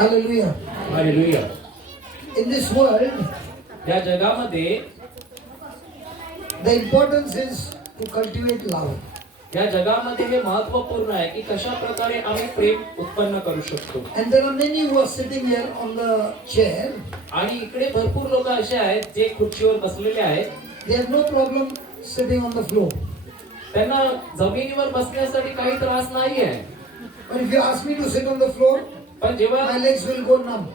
Hallelujah. Hallelujah. In this world, या जगामध्ये the importance is to cultivate love. या जगामध्ये हे महत्त्वपूर्ण आहे की कशा प्रकारे आम्ही प्रेम उत्पन्न करू शकतो. And there are many who are sitting here on the chair. आणि इकडे भरपूर लोक असे आहेत जे खुर्चीवर बसलेले आहेत. They have no problem sitting on the floor. त्यांना जमिनीवर बसण्यासाठी काही त्रास नाही आहे. But if you ask me to sit on the floor, पण जेव्हा my legs will go numb.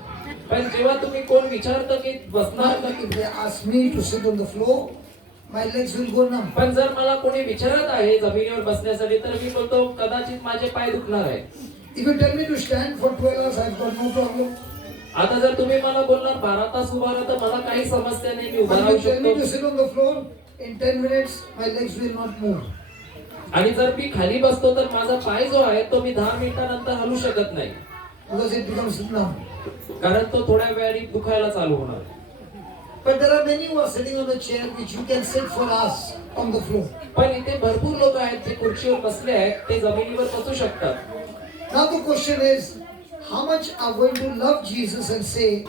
तुम्ही कोण विचारतं की बसणार Not like if they ask me to sit on the floor, my legs will go numb. पण जर मला कोणी विचारत आहे जमिनीवर बसण्यासाठी तर मी बोलतो कदाचित माझे पाय दुखणार आहे. If you tell me to stand for 12 hours, I've got no problem. आता जर तुम्ही मला बोलणार 12 तास उभा राहा तर मला काही समस्या नाही, मी उभा But राहू if you tell me to शकतो. sit on the floor, in 10 minutes, my legs will not move. आणि जर मी खाली बसतो तर माझा पाय जो आहे तो मी 10 मिनिटानंतर हलू शकत नाही, Because it becomes numb. कारण तो थोड्या वेळाने दुखायला चालू होणार. But there are many who are sitting on the chair which you can sit for hours on the floor. पण इथे भरपूर लोक आहेत जे खुर्चीवर बसले आहेत, ते जमिनीवर बसू शकतात. Now the question is, how much are going to love Jesus and say,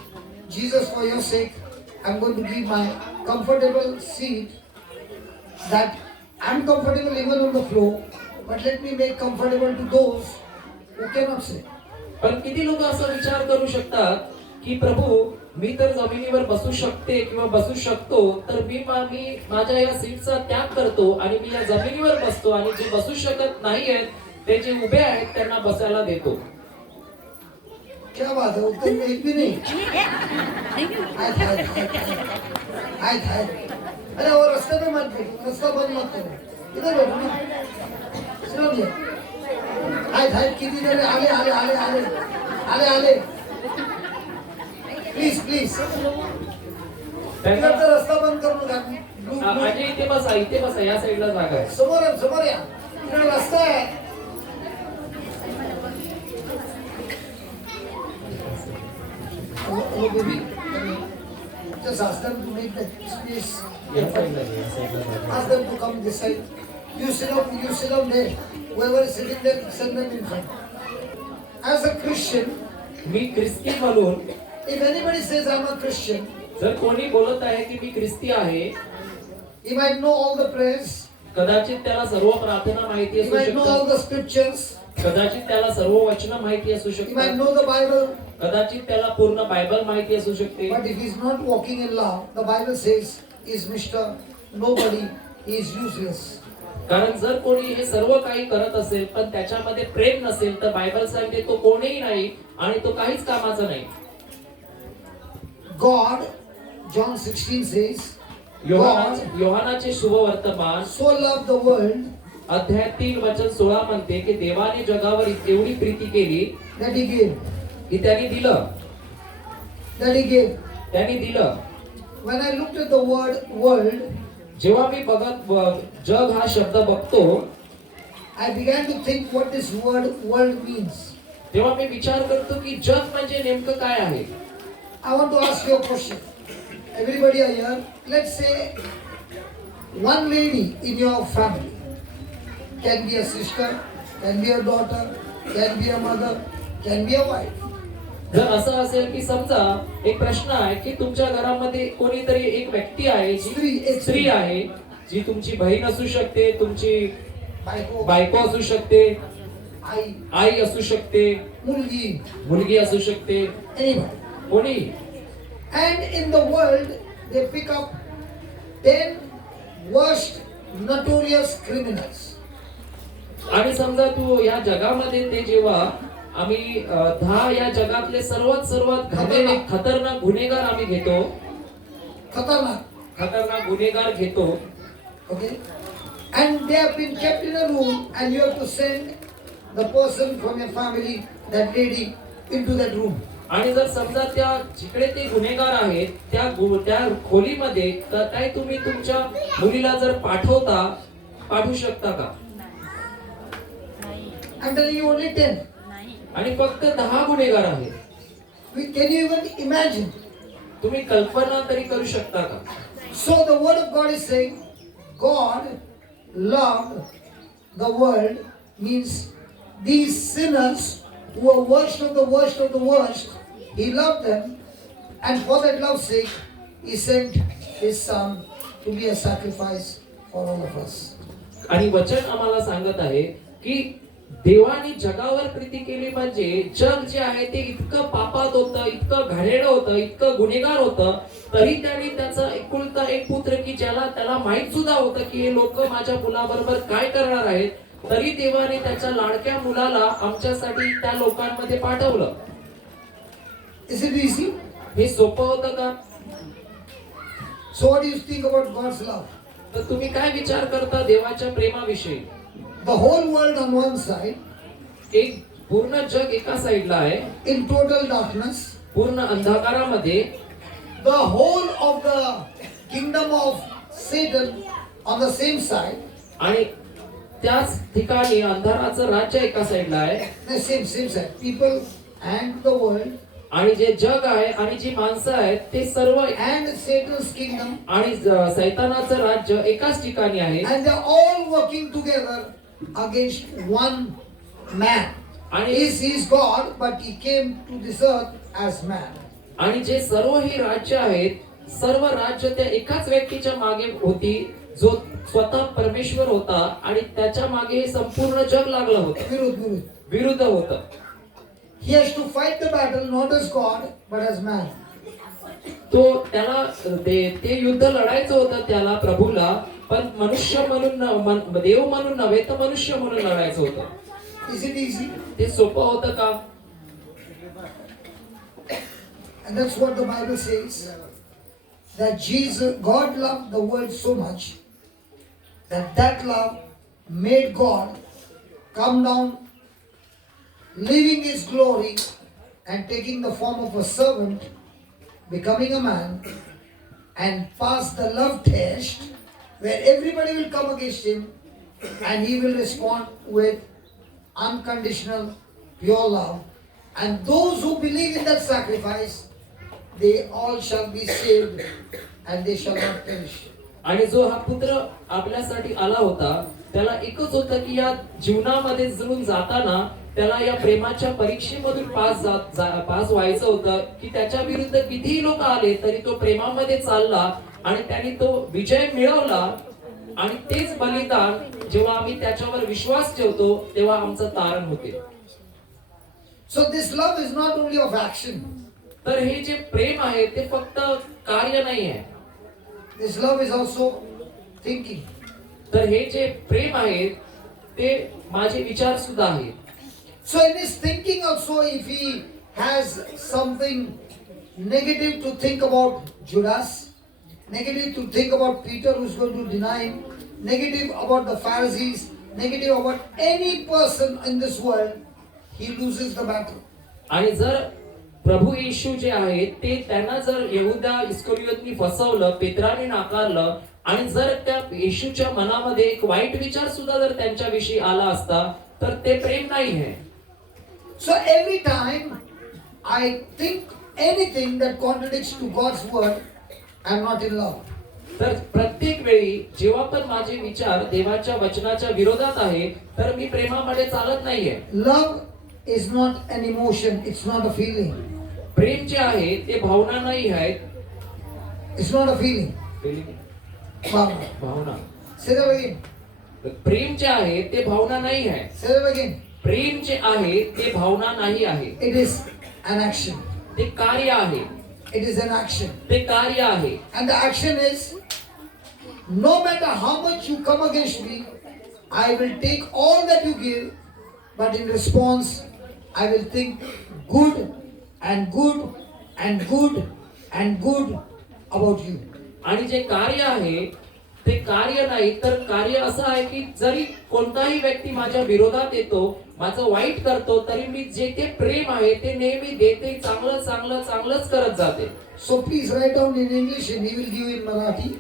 Jesus, for your sake, I'm going to give my comfortable seat, that I'm comfortable even on the floor, but let me make comfortable to those who cannot sit. पण किती लोक असा विचार करू शकतात की प्रभू मी तर जमिनीवर बसू शकते किंवा बसू शकतो, तर मी माझ्या या सीटचा त्याग करतो आणि मी या जमिनीवर बसतो आणि जे बसू शकत नाही आहेत ते जे उभे आहेत त्यांना बसायला देतो. क्या बात है, उत्तर में एक भी नहीं. आय. अरे वो रास्ते पे मत बैठो, रास्ता बंद मत करो, इधर बैठो ना. सुनो ये. आय किती जण आले. प्लीज. इकडचा रस्ता बंद करू नका. आणि इथे बसा या साईडला जागा आहे. समोर या. इकडे रस्ता आहे. Oh, baby, just ask them to make that space. Ask them to come this side. You sit down there. Whoever is sitting there, send them in front. As a Christian, मी ख्रिस्ती म्हणून if anybody says I'm a Christian, जर कोणी बोलत आहे की मी ख्रिस्ती आहे, he might know all the prayers, कदाचित त्याला सर्व प्रार्थना माहिती he असू might know all शकतात, the scriptures, कदाचित त्याला सर्व वचन माहिती असू he might शकतात, know the Bible, कदाचित त्याला पूर्ण बायबल माहिती असू शकते. but if he's not walking in love, the Bible says is Mr. Nobody, he is useless. कारण जर कोणी हे सर्व काही करत असेल पण त्याच्यामध्ये प्रेम नसेल तर बायबल सांगते तो कोणीही नाही आणि तो काहीच कामाचा नाही. God, John 16 says, God योहानाचे शुभवर्तमान so loved the world अध्याय 3 वचन 16 म्हणते की देवाने जगावर एवढी प्रीती केली that he gave. की त्यांनी दिलं. When I looked at the word world, जेव्हा मी बघत जग हा शब्द बघतो I began to think what this word world means. तेव्हा मी विचार करतो की जग म्हणजे नेमकं काय आहे. I want to ask you a question. Everybody are here. Let's say one lady in your family can be a sister, can be a daughter, can be a mother, can be a wife. जर असं असेल की समजा एक प्रश्न आहे की तुमच्या घरामध्ये कोणीतरी एक व्यक्ती आहे जी स्त्री आहे, जी तुमची बहीण असू शकते, तुमची बायको असू शकते, आई असू शकते, मुलगी असू शकते, कोणी. And in the world they pick up 10 worst notorious criminals. आणि समजा तू या जगामध्ये ते जेव्हा आम्ही 10 या जगातले सर्वात घाणेरडे खतरनाक गुन्हेगार आम्ही घेतो, खतरनाक गुन्हेगार घेतो. Okay, and they have been kept in a room and you have to send the person from your family, that lady, into that room. आणि जर समजा त्या जिकडे ते गुन्हेगार आहेत त्या खोलीमध्ये तर काय तुम्ही तुमच्या मुलीला जर पाठवू शकता का? I'm telling you only 10. आणि फक्त 10 गुन्हेगार आहेत. Can you even imagine? तुम्ही कल्पना तरी करू शकता का? So the word of God is saying, God loved the world means these sinners who are worst of the worst, He loved them, and for that love's sake, He sent His Son to be a sacrifice for all of us. आणि वचन आम्हाला सांगत आहे की देवाने जगावर प्रीती केली म्हणजे जग जे आहे ते इतकं पापात होतं, इतकं घाणेरडं होतं, इतकं गुन्हेगार होतं, तरी त्याने त्याचा एकुलता एक पुत्र की ज्याला त्याला माहित सुद्धा होतं की हे लोक माझ्या मुलाबरोबर काय करणार आहेत, तरी देवाने त्याच्या लाडक्या मुलाला आमच्यासाठी त्या लोकांमध्ये पाठवलं. Is it easy? हे सोपं होतं का? So what do you think about God's love? तर तुम्ही काय विचार करता देवाच्या प्रेमाविषयी? The whole world on one side, एक पूर्ण जग एका साईडला आहे, in total darkness. पूर्ण अंधकारामध्ये. The whole of the kingdom of Satan on the same side. आणि त्याच ठिकाणी अंधाराचं राज्य एका साईडला आहे. The same side. People and the world आणि जे जग आहे आणि जी माणसं आहेत ते सर्व and Satan's kingdom, आणि सैतानाचं राज्य एकाच ठिकाणी आहे. and they're all working together against one man. आणि He is God, but He came to this earth as man. आणि जे सर्व ही राज्य आहेत, सर्व राज्य त्या एकाच व्यक्तीच्या मागे होती, जो स्वतः परमेश्वर होता आणि त्याच्या मागे हे संपूर्ण जग लागलं होतं, विरुद्ध होतं. He has to fight the battle not as God but as man. तो त्याला ते युद्ध लढायचं होतं त्याला प्रभूला, पण मनुष्य म्हणून देव म्हणून नव्हे तर मनुष्य म्हणून लढायचं होतं. Is it easy? ते सोपं होतं का? And that's what the Bible says, that God loved the world so much that love made God come down, leaving His glory and taking the form of a servant, becoming a man, and pass the love test where everybody will come against Him and He will respond with unconditional pure love, and those who believe in that sacrifice, they all shall be saved and they shall not perish. आणि जो हा पुत्र आपल्यासाठी आला होता त्याला एकच होतं की या जीवनामध्ये जळून जाताना त्याला या प्रेमाच्या परीक्षेमधून पास व्हायचं होतं, की त्याच्या विरुद्ध कितीही लोक आले तरी तो प्रेमामध्ये चालला आणि त्याने तो विजय मिळवला. आणि तेच बलिदान जेव्हा आम्ही त्याच्यावर विश्वास ठेवतो तेव्हा आमचं तारण होते. So this love is not only of action. तर हे जे प्रेम आहे ते फक्त कार्य नाही आहे. This love is also thinking. तर हे जे प्रेम आहे ते माझे विचार सुद्धा आहेत. So in his thinking also, if he has something negative to think about Judas, negative to think about Peter who's going to deny him, negative about the Pharisees, negative about any person in this world, he loses the battle. आणि जर प्रभू येशू जे आहेत ते त्यांना जर यहुदा इस्करियोतनी फसवलं, पेत्राने नाकारलं, आणि जर त्या येशूच्या मनामध्ये एक वाईट विचार सुद्धा जर त्यांच्याविषयी आला असता तर ते प्रेम नाही आहे. So every time I think anything that contradicts to God's word, I am not in love. तर प्रत्येक वेळी जेव्हा पण माझे विचार देवाच्या वचनाच्या विरोधात आहे तर मी प्रेमामध्ये चालत नाहीये. Love is not an emotion, it's not a feeling. प्रेम जे आहे ते भावना नाही आहेत. It's not a feeling. Bhavana. Say that again. प्रेम जे आहे ते भावना नाही आहे. Say that again. प्रेम जे आहे ते भावना नाही आहे. It is an action. ते कार्य आहे. It is an action. ते कार्य आहे. And the action is, no matter how much you come against me, I will take all that you give, but in response, I will think good and good and good and good about you. आणि जे कार्य आहे ते कार्य नाही तर कार्य असं आहे की जरी कोणताही व्यक्ती माझ्या विरोधात येतो, माझं वाईट करतो, तरी मी जे ते प्रेम आहे ते नेहमी देते, चांगलं चांगलं चांगलंच करत जाते. So please write down in English and he will give in Marathi.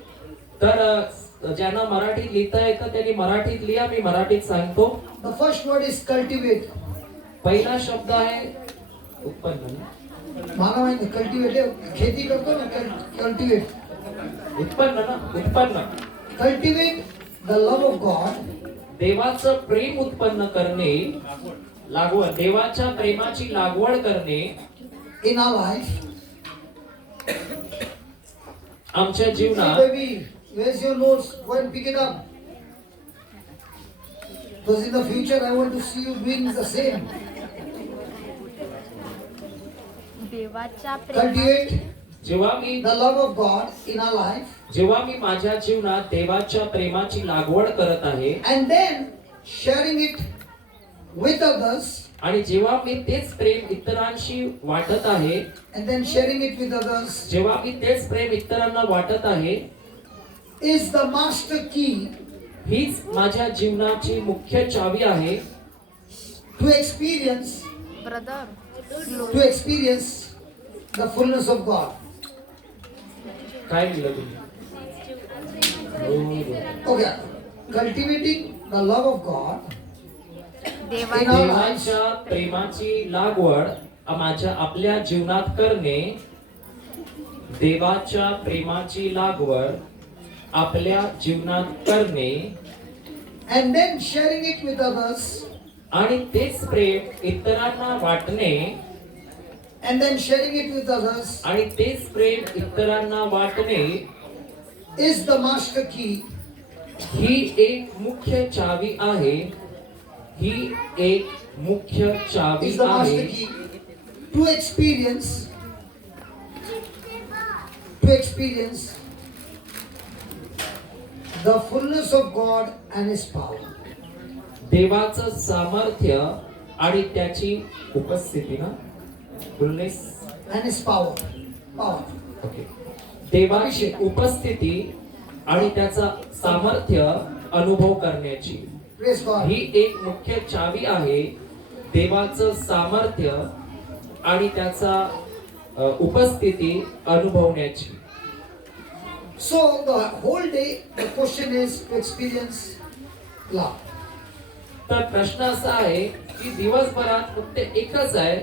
तर ज्यांना मराठीत लिहिता येतं त्यांनी मराठीत लिहा, मी मराठीत सांगतो. The first word is cultivate. पहिला शब्द आहे उत्पन्न. मला माहिती कल्टिवेट, खेती करतो ना, कल्टिवेट. उत्पन्न ना, उत्पन्न. Cultivate the love of God. देवाचं प्रेम उत्पन्न करणे, लागवड, देवाच्या प्रेमाची लागवड करणे. in our life. आमच्या Hey, जीवनात baby, where's your notes? Go and pick it up. Because in the future I want to see you doing the same. देवाच्या प्रेमात Cultivate जेव्हा मी the love of God in our life, जेव्हा मी माझ्या जीवनात देवाच्या प्रेमाची लागवड करत आहे and then sharing it with others, आणि जेव्हा मी तेच प्रेम इतरांशी वाटत आहे, and then sharing it with others जेव्हा मी तेच प्रेम इतरांना वाटत आहे, is the master key हीच माझ्या जीवनाची मुख्य चावी आहे to experience brother the fullness of God. काय लिहिलं तुम्ही? Okay, cultivating the love of God देवाच्या देवाच्या प्रेमाची लागवड माझ्या आपल्या जीवनात करणे, देवाच्या प्रेमाची लागवड आपल्या जीवनात करणे and then sharing it with others, आणि तेच प्रेम इतरांना वाटणे, and then sharing it with others आणि तेच प्रेम इतरांना वाटणे is the master key ही एक मुख्य चावी आहे, ही एक मुख्य चावी is the master आहे key to experience the fullness of God and His power. देवाचं सामर्थ्य आणि त्याची उपस्थिती ना, fullness, And His power. Okay, देवाची उपस्थिती आणि त्याचा सामर्थ्य अनुभव करण्याची Praise God. ही एक मुख्य चावी आहे, देवाचं सामर्थ्य आणि त्याचा उपस्थिती अनुभवण्याची. So the whole day the question is to experience love. तर प्रश्न असा आहे की दिवसभरात फक्त एकच आहे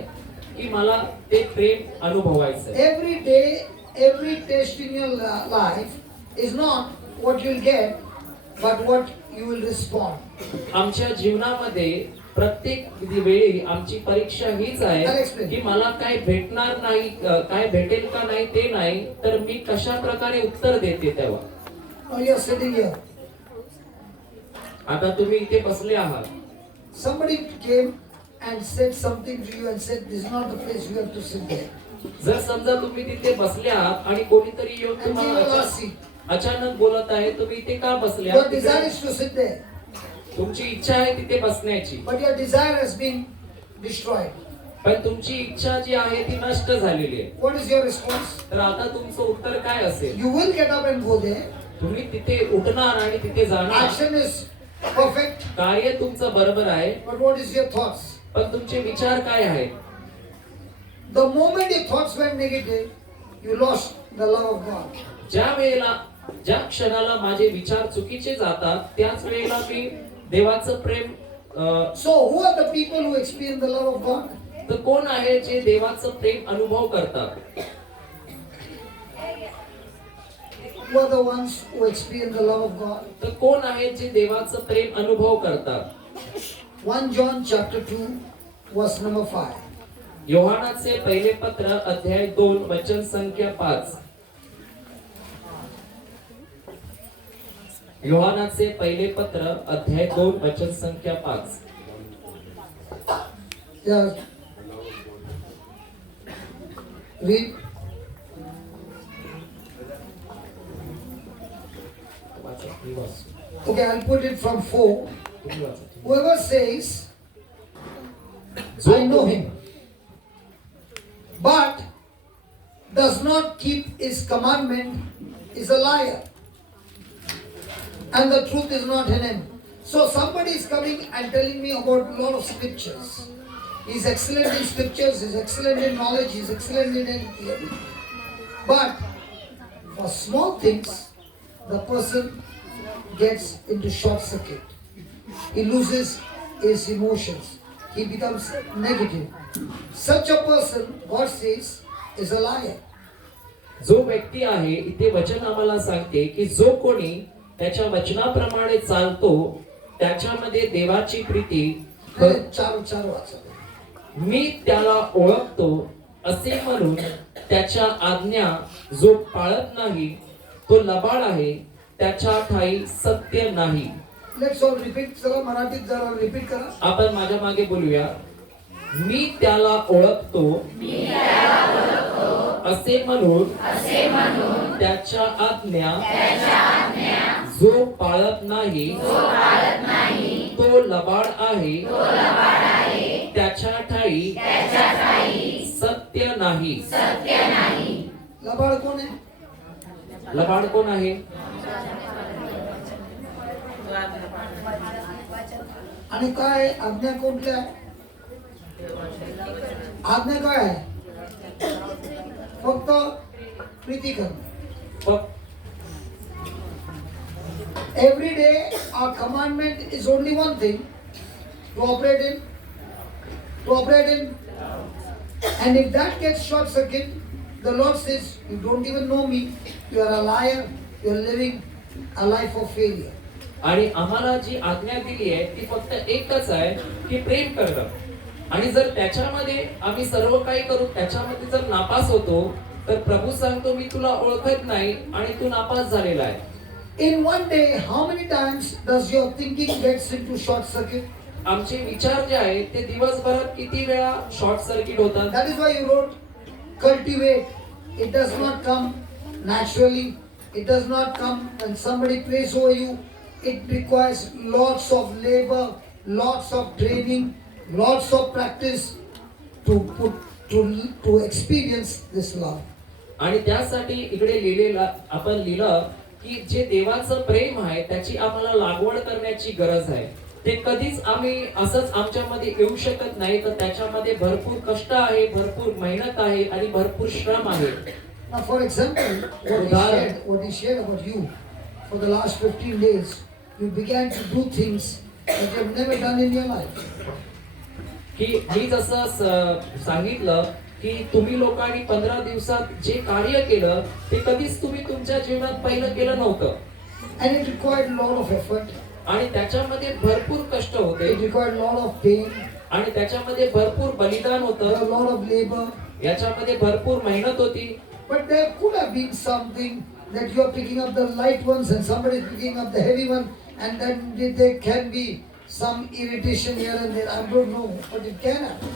की मला ते प्रेम अनुभवायचं आहे. Every day, every test in your life is not what you'll get, but what you will respond. आमच्या जीवनामध्ये प्रत्येक वेळी आमची परीक्षा हीच I'll आहे explain. की मला काय भेटणार नाही, काय भेटेल का नाही ते नाही, तर मी कशा प्रकारे उत्तर देते तेव्हा. Now you are sitting here. आता तुम्ही इथे बसले आहात, Somebody came and said something to you and said, "This is not the place you have to sit there." जर समजा तुम्ही तिथे बसले आहात आणि कोणीतरी येऊन And you तुम्हाला will ask him. अचानक बोलत आहे, तुम्ही इथे का बसले Your आहात? desire is to sit there, तुमची इच्छा आहे तिथे बसण्याची, but your desire has been destroyed. पण तुमची इच्छा जी आहे ती नष्ट झालेली आहे. What is your response? तर आता तुमचं उत्तर काय असेल? You will get up and go there. तुम्ही तिथे उठणार आणि तिथे जाणार. Action is perfect, कार्य तुमचं बरोबर आहे, but what is your thoughts? पण तुमचे विचार काय आहेत? The moment your thoughts went negative, you lost the love of God. ज्या क्षणाला माझे विचार चुकीचे जातात, त्याच वेळेला मी देवाचं प्रेम So who are the people who experience the love of God? तर कोण आहे जे देवाचं प्रेम अनुभव करतात? Who are the ones who experience the love of God? तर कोण आहे जे देवाचं प्रेम अनुभव करतात? 1 John chapter 2 verse number 5. योहानाचे पहिले पत्र अध्याय 2 वचन संख्या 5. योहानाचे पहिले पत्र अध्याय 2 वचन संख्या 5. Yeah. Read. Okay, I'll put it from 4. Whoever says, I know him, but does not keep his commandment is a liar, and the truth is not in him. So somebody is coming and telling me about a lot of scriptures. He's excellent in scriptures, he's excellent in knowledge, he's excellent in anything. But for small things, the person gets into short circuit. He loses his emotions. He becomes negative. Such a person, God says, is a liar. जो व्यक्ती आहे, इथे वचन आम्हाला सांगते की जो कोणी त्याच्या वचनाप्रमाणे चालतो त्याच्यामध्ये देवाची प्रीती, चार वाचा. मी त्याला ओळखतो असे म्हणून त्याच्या आज्ञा जो पाळत नाही तो लबाड आहे, त्याच्या ठाई सत्य नाही. Let's all repeat. चला मराठीत जरा रिपीट करा. आपण माझ्या मागे बोलूया. मी त्याला ओळखतो असे म्हणून त्याच्या आज्ञा जो पाळत नाही तो लबाड आहे, त्याच्या ठाई सत्य नाही. लबाड कोण आहे? लबाड कोण आहे? आणि काय आज्ञा कोणत्या आहे? आज्ञा काय आहे? फक्त प्रीती करणं. Every day our commandment is only one thing, to operate in. And if that gets short circuit, the Lord says, you don't even know me, you are a liar, you are living a life of failure. आणि आम्हाला जी आज्ञा दिली आहे ती फक्त एकच आहे की प्रेम करणं. आणि जर त्याच्यामध्ये आम्ही सर्व काही करू त्याच्यामध्ये जर नापास होतो तर प्रभू सांगतो मी तुला ओळखत नाही आणि तू नापास झालेला आहे. In one day, how many times does your thinking gets into short circuit? आमचे विचार जे आहेत ते दिवसभरात किती वेळा शॉर्ट सर्किट होतात. That is why you wrote cultivate. It does not come naturally. It does not come when somebody prays over you. It requires lots of labor, lots of training, lots of practice to experience this love. आणि त्यासाठी इकडे आपण लिहिलं की जे देवाचं प्रेम आहे त्याची आम्हाला लागवड करण्याची गरज आहे. ते कधीच आम्ही असंच आमच्यामध्ये येऊ शकत नाही, तर त्याच्यामध्ये भरपूर कष्ट आहे, भरपूर मेहनत आहे आणि भरपूर श्रम आहे. Now, for example, what he shared about you for the last 15 days, you began to do things that you have never done in your life. की मी जसं सांगितलं की तुम्ही लोकांनी 15 दिवसात जे कार्य केलं ते कधीच तुम्ही तुमच्या जीवनात पहिलं केलं नव्हतं. And it required a lot of effort. आणि त्याच्यामध्ये भरपूर कष्ट होते. It required a lot of pain. आणि त्याच्यामध्ये भरपूर बलिदान होतं. A lot of labor. याच्यामध्ये भरपूर मेहनत होती. But there could have been something that you are picking up the light ones and somebody is picking up the heavy one, and then there can be some irritation here and there. I don't know, but it can happen.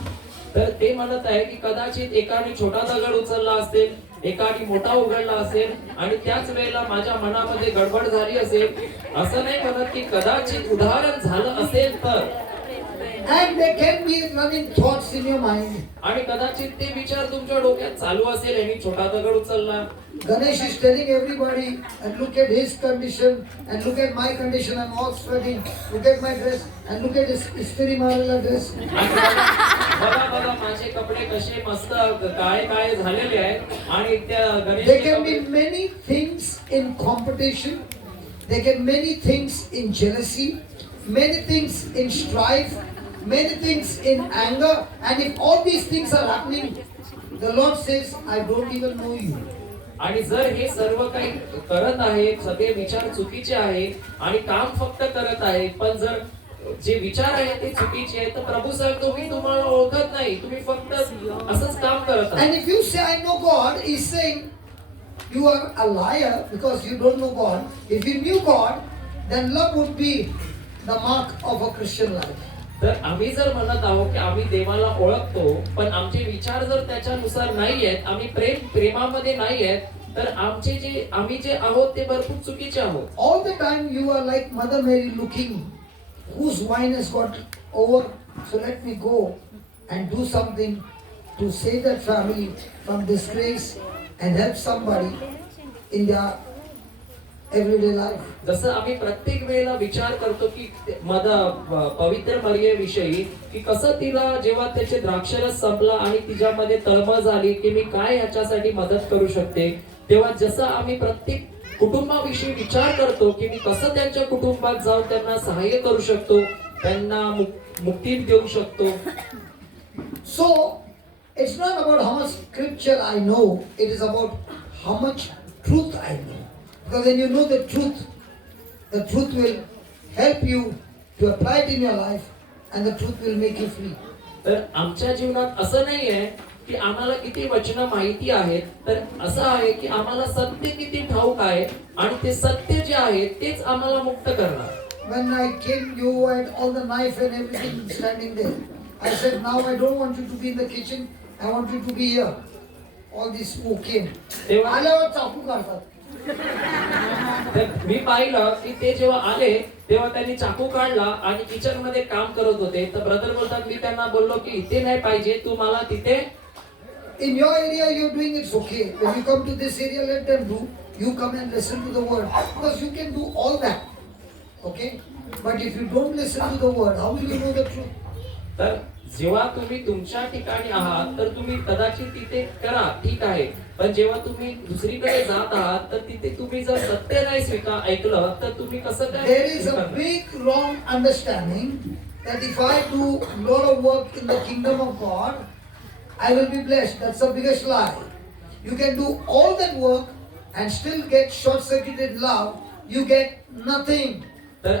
तर ते म्हणत आहे की कदाचित एकाने छोटा दगड उचलला असेल, एकाने मोठा उघडला असेल आणि त्याच वेळेला माझ्या मनामध्ये गडबड झाली असेल. असं नाही म्हणत की कदाचित उदाहरण झालं असेल तर. And there can be running thoughts in your mind. आणि कदाचित ते विचार तुमच्या डोक्यात चालू असेल, यांनी छोटा दगड उचलला. Ganesh is telling everybody, and look at his condition, and look at my condition, I'm all sweating, look at my dress, and look at his istri marala dress. बघा माझे कपडे कसे मस्त काळे झालेले आहेत. आणि त्या There can be Ganesh many things in competition, there can be many things in jealousy, many things in strife, many things in anger, and if all these things are happening, the Lord says, I don't even know you. आणि जर हे सर्व काही करत आहे, सगळे विचार चुकीचे आहे आणि काम फक्त करत आहे, पण जर जे विचार आहे ते चुकीचे आहे तर प्रभू सांगतो मी तुम्हाला ओळखत नाही, तुम्ही फक्त असंच काम करत आहात. And if you say I know God, He's saying you are a liar because you don't know God. If you knew God, then love would be the mark of a Christian life. तर आम्ही जर म्हणत आहोत की आम्ही देवाला ओळखतो पण आमचे विचार जर त्याच्यानुसार नाही आहेत, आम्ही प्रेमामध्ये नाही आहेत, तर आम्ही जे आहोत ते भरपूर चुकीचे आहोत. All the time you are like Mother Mary looking whose wine has got over, so let me go and do something to save that family from disgrace and help somebody in their everyday life. जसं आम्ही प्रत्येक वेळेला विचार करतो की पवित्र मरियेविषयी की कसं तिला जेव्हा त्याचे द्राक्षरस संपला आणि तिच्यामध्ये तळमळ झाली की मी काय ह्याच्यासाठी मदत करू शकते, तेव्हा जसं आम्ही प्रत्येक कुटुंबाविषयी विचार करतो की मी कसं त्यांच्या कुटुंबात जाऊन त्यांना सहाय्य करू शकतो, त्यांना मुक्ती देऊ शकतो. So it's not about how much scripture I know, it is about how much truth I know. Because when you know the truth will help you to apply it in your life, and the truth will make you free. तर आमच्या जीवनात असं नाहीये की आम्हाला किती वचनं माहिती आहेत, तर असं आहे की आम्हाला सत्य किती ठाऊक आहे आणि ते सत्य जे आहे तेच आम्हाला मुक्त करणार. When I came, you had all the knife and everything standing there. I said, now I don't want you to be in the kitchen. I want you to be here. All these who came. तेव्हा आल्यावर चाकू काढतात. तर मी पाहिलं की ते जेव्हा आले तेव्हा त्यांनी चाकू काढला आणि किचन मध्ये काम करत होते. तर ब्रदर बोलतात, मी त्यांना बोललो की इथे नाही पाहिजे, तू मला तिथे. In your area, you're doing it's okay. When you come to this area, let them do. You come and listen to the word. Because you can do all that. Okay? But if you don't listen to the word, how will you know the truth? तर जेव्हा तुम्ही तुमच्या ठिकाणी आहात तर तुम्ही कदाचित तिथे करा, ठीक आहे. पण जेव्हा तुम्ही दुसरीकडे जात आहात तर तिथे तुम्ही जर सत्य नाही ऐकलं तर तुम्ही कसं काय? There is a big wrong understanding that if I do a lot of work in the kingdom of God, I will be blessed. That's the biggest lie. You can do all that work and still get short-circuited love. You get nothing. तर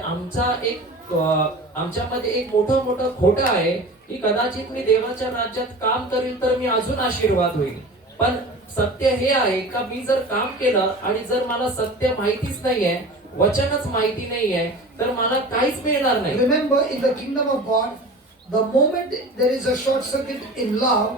आमच्यामध्ये एक मोठं खोटं आहे की कदाचित मी देवाच्या राज्यात काम करील तर मी अजून आशीर्वाद होईल. पण सत्य हे आहे का मी जर काम केलं आणि जर मला सत्य माहितीच नाहीये, वचनच माहिती नाहीये, तर मला काहीच मिळणार नाही. Remember, in the kingdom of God, the moment there is a short circuit in love,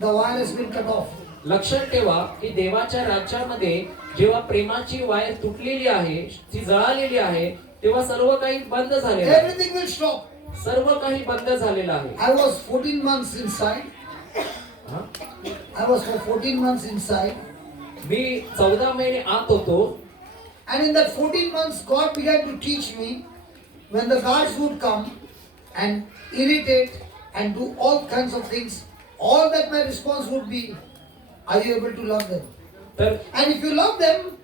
the wire has been cut off. लक्षात ठेवा की देवाच्या राज्यामध्ये जेव्हा प्रेमाची वायर तुटलेली आहे, ती जळालेली आहे, तेव्हा सर्व काही बंद झालेलं आहे. Everything will stop. सर्व काही बंद झालेलं आहे. I was 14 months inside. हा? I was for 14 months inside. मी 14 महिने आत होतो. And in that 14 months, God began to teach me when the guards would come and irritate and do all kinds of things, all that my response would be, are you able to love them? तर And if you love them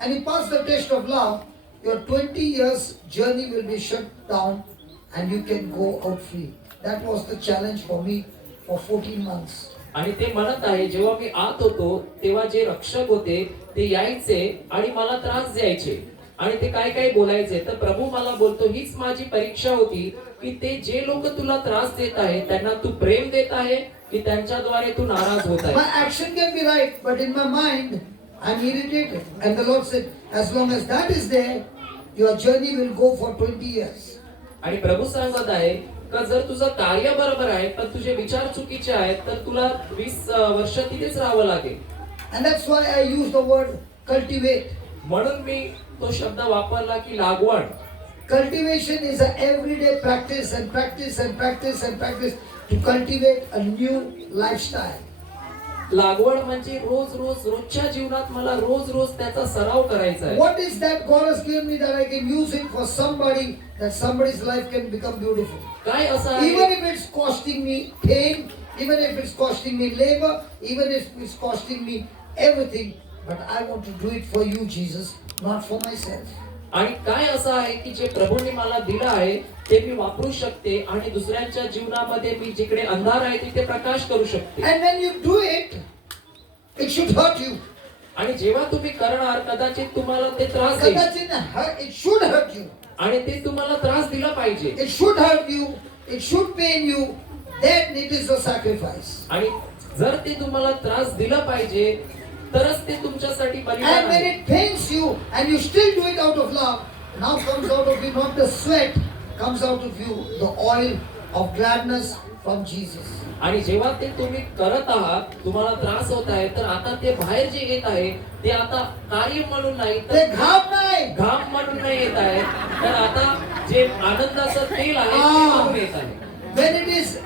and you pass the test of love, your 20 years journey will be shut down and you can go out free. That was the challenge for me for 14 months. आणि ते म्हणत आहे जेव्हा मी आत होतो तेव्हा जे रक्षक होते ते यायचे आणि मला त्रास द्यायचे आणि ते काय काय बोलायचे. तर प्रभू मला बोलतो, हीच माझी परीक्षा होती की ते जे लोक तुला त्रास देत आहेत त्यांना तू प्रेम देत आहे की त्यांच्याद्वारे तू नाराज होत आहे. My action can be right, but in my mind, I'm irritated. And the Lord said, as long as that is there, your journey will go for 20 years. आणि प्रभू सांगत आहे का जर तुझं कार्य बरोबर आहे पण तुझे विचार चुकीचे आहेत तर तुला 20 वर्ष तिथेच राहावं लागेल. And that's why I use the word cultivate. म्हणून मी तो शब्द वापरला की लागवड. Cultivation is an everyday practice and practice and practice and practice to cultivate a new lifestyle. लागवड म्हणजे रोजच्या जीवनात मला रोज त्याचा सराव करायचा आहे. What is that God has given me that I can use it for somebody, that somebody's life can become beautiful? काय असं आहे Even if it's costing me pain, even if it's costing me labor, even if it's costing me everything, but I want to do it for you, Jesus, not for myself. आणि काय असं आहे की जे प्रभूंनी मला दिलं आहे ते मी वापरू शकते आणि दुसऱ्यांच्या जीवनामध्ये मी जिकडे अंधार आहे तिथे प्रकाश करू शकते. And when you do it, it should hurt you. आणि जेव्हा तुम्ही करणार कदाचित तुम्हाला ते त्रास देईल It should hurt you. आणि ते तुम्हाला त्रास दिला पाहिजे. It should hurt you. It should pain you. Then it is a sacrifice. आणि जर ते तुम्हाला त्रास दिला पाहिजे तरच ते तुमच्यासाठी बलिदान And when आहे. it pains you and you still do it out of love, now comes out of you not the sweat, comes out of you the oil of gladness from Jesus. आणि जेव्हा ते तुम्ही करत आहात तुम्हाला त्रास होत आहे तर आता ते बाहेर जे येत आहे ते आता कार्य म्हणून नाही ते तर घाम नाही. घाम म्हणून नाही येत आहे, तर आता जे आनंदाचं तेल आहे ते म्हणून येत आहे. When it is